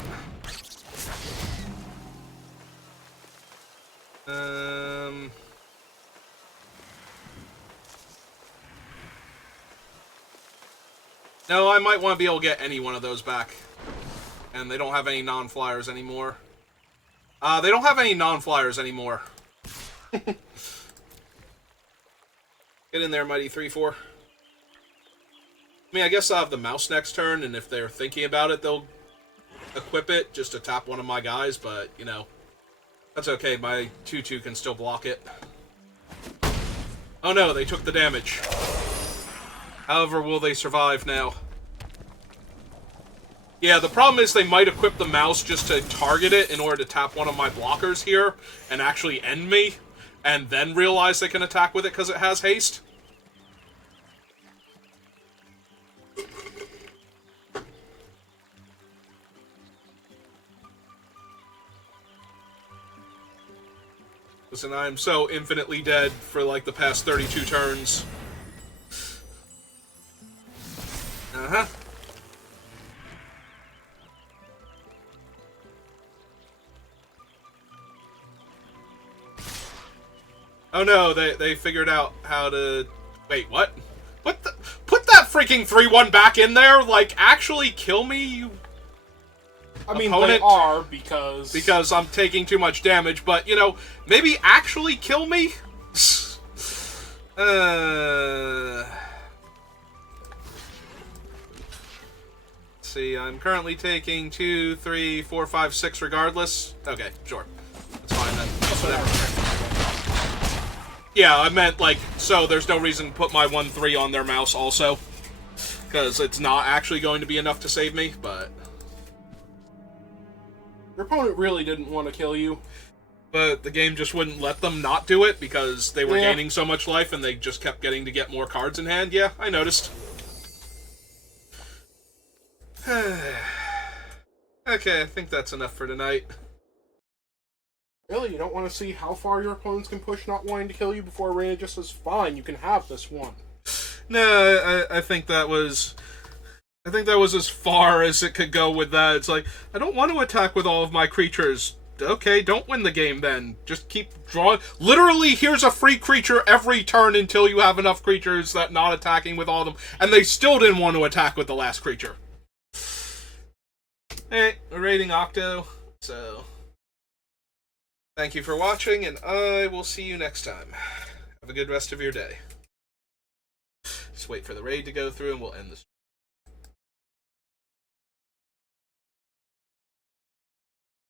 No, I might want to be able to get any one of those back. And they don't have any non-flyers anymore. They don't have any non-flyers anymore. Get in there, Mighty 3-4. I mean, I guess I'll have the mouse next turn, and if they're thinking about it, they'll equip it just to tap one of my guys, but, you know, that's okay. My 2-2 can still block it. Oh no, they took the damage. However, will they survive now? Yeah, the problem is they might equip the mouse just to target it in order to tap one of my blockers here and actually end me, and then realize they can attack with it because it has haste. Listen, I am so infinitely dead for like the past 32 turns. Uh-huh. Oh no, they figured out how to... Wait, what? What the... Put that freaking 3-1 back in there? Like, actually kill me, you... I mean, opponent? they are, because... Because I'm taking too much damage, but, you know, maybe actually kill me? Let's see, I'm currently taking 2, 3, 4, 5, 6 regardless. Okay, sure. That's fine then. Whatever. Yeah, I meant, like, so there's no reason to put my 1-3 on their mouse also. Because it's not actually going to be enough to save me, but... Your opponent really didn't want to kill you. But the game just wouldn't let them not do it because they were gaining so much life and they just kept getting to get more cards in hand. Yeah, I noticed. Okay, I think that's enough for tonight. Really? You don't want to see how far your opponents can push not wanting to kill you before Arena just says, fine, you can have this one? No, I think that was... I think that was as far as it could go with that. It's like, I don't want to attack with all of my creatures. Okay, don't win the game then. Just keep drawing. Literally, here's a free creature every turn until you have enough creatures that not attacking with all of them. And they still didn't want to attack with the last creature. Hey, we're raiding Octo, so thank you for watching, and I will see you next time. Have a good rest of your day. Just wait for the raid to go through, and we'll end this.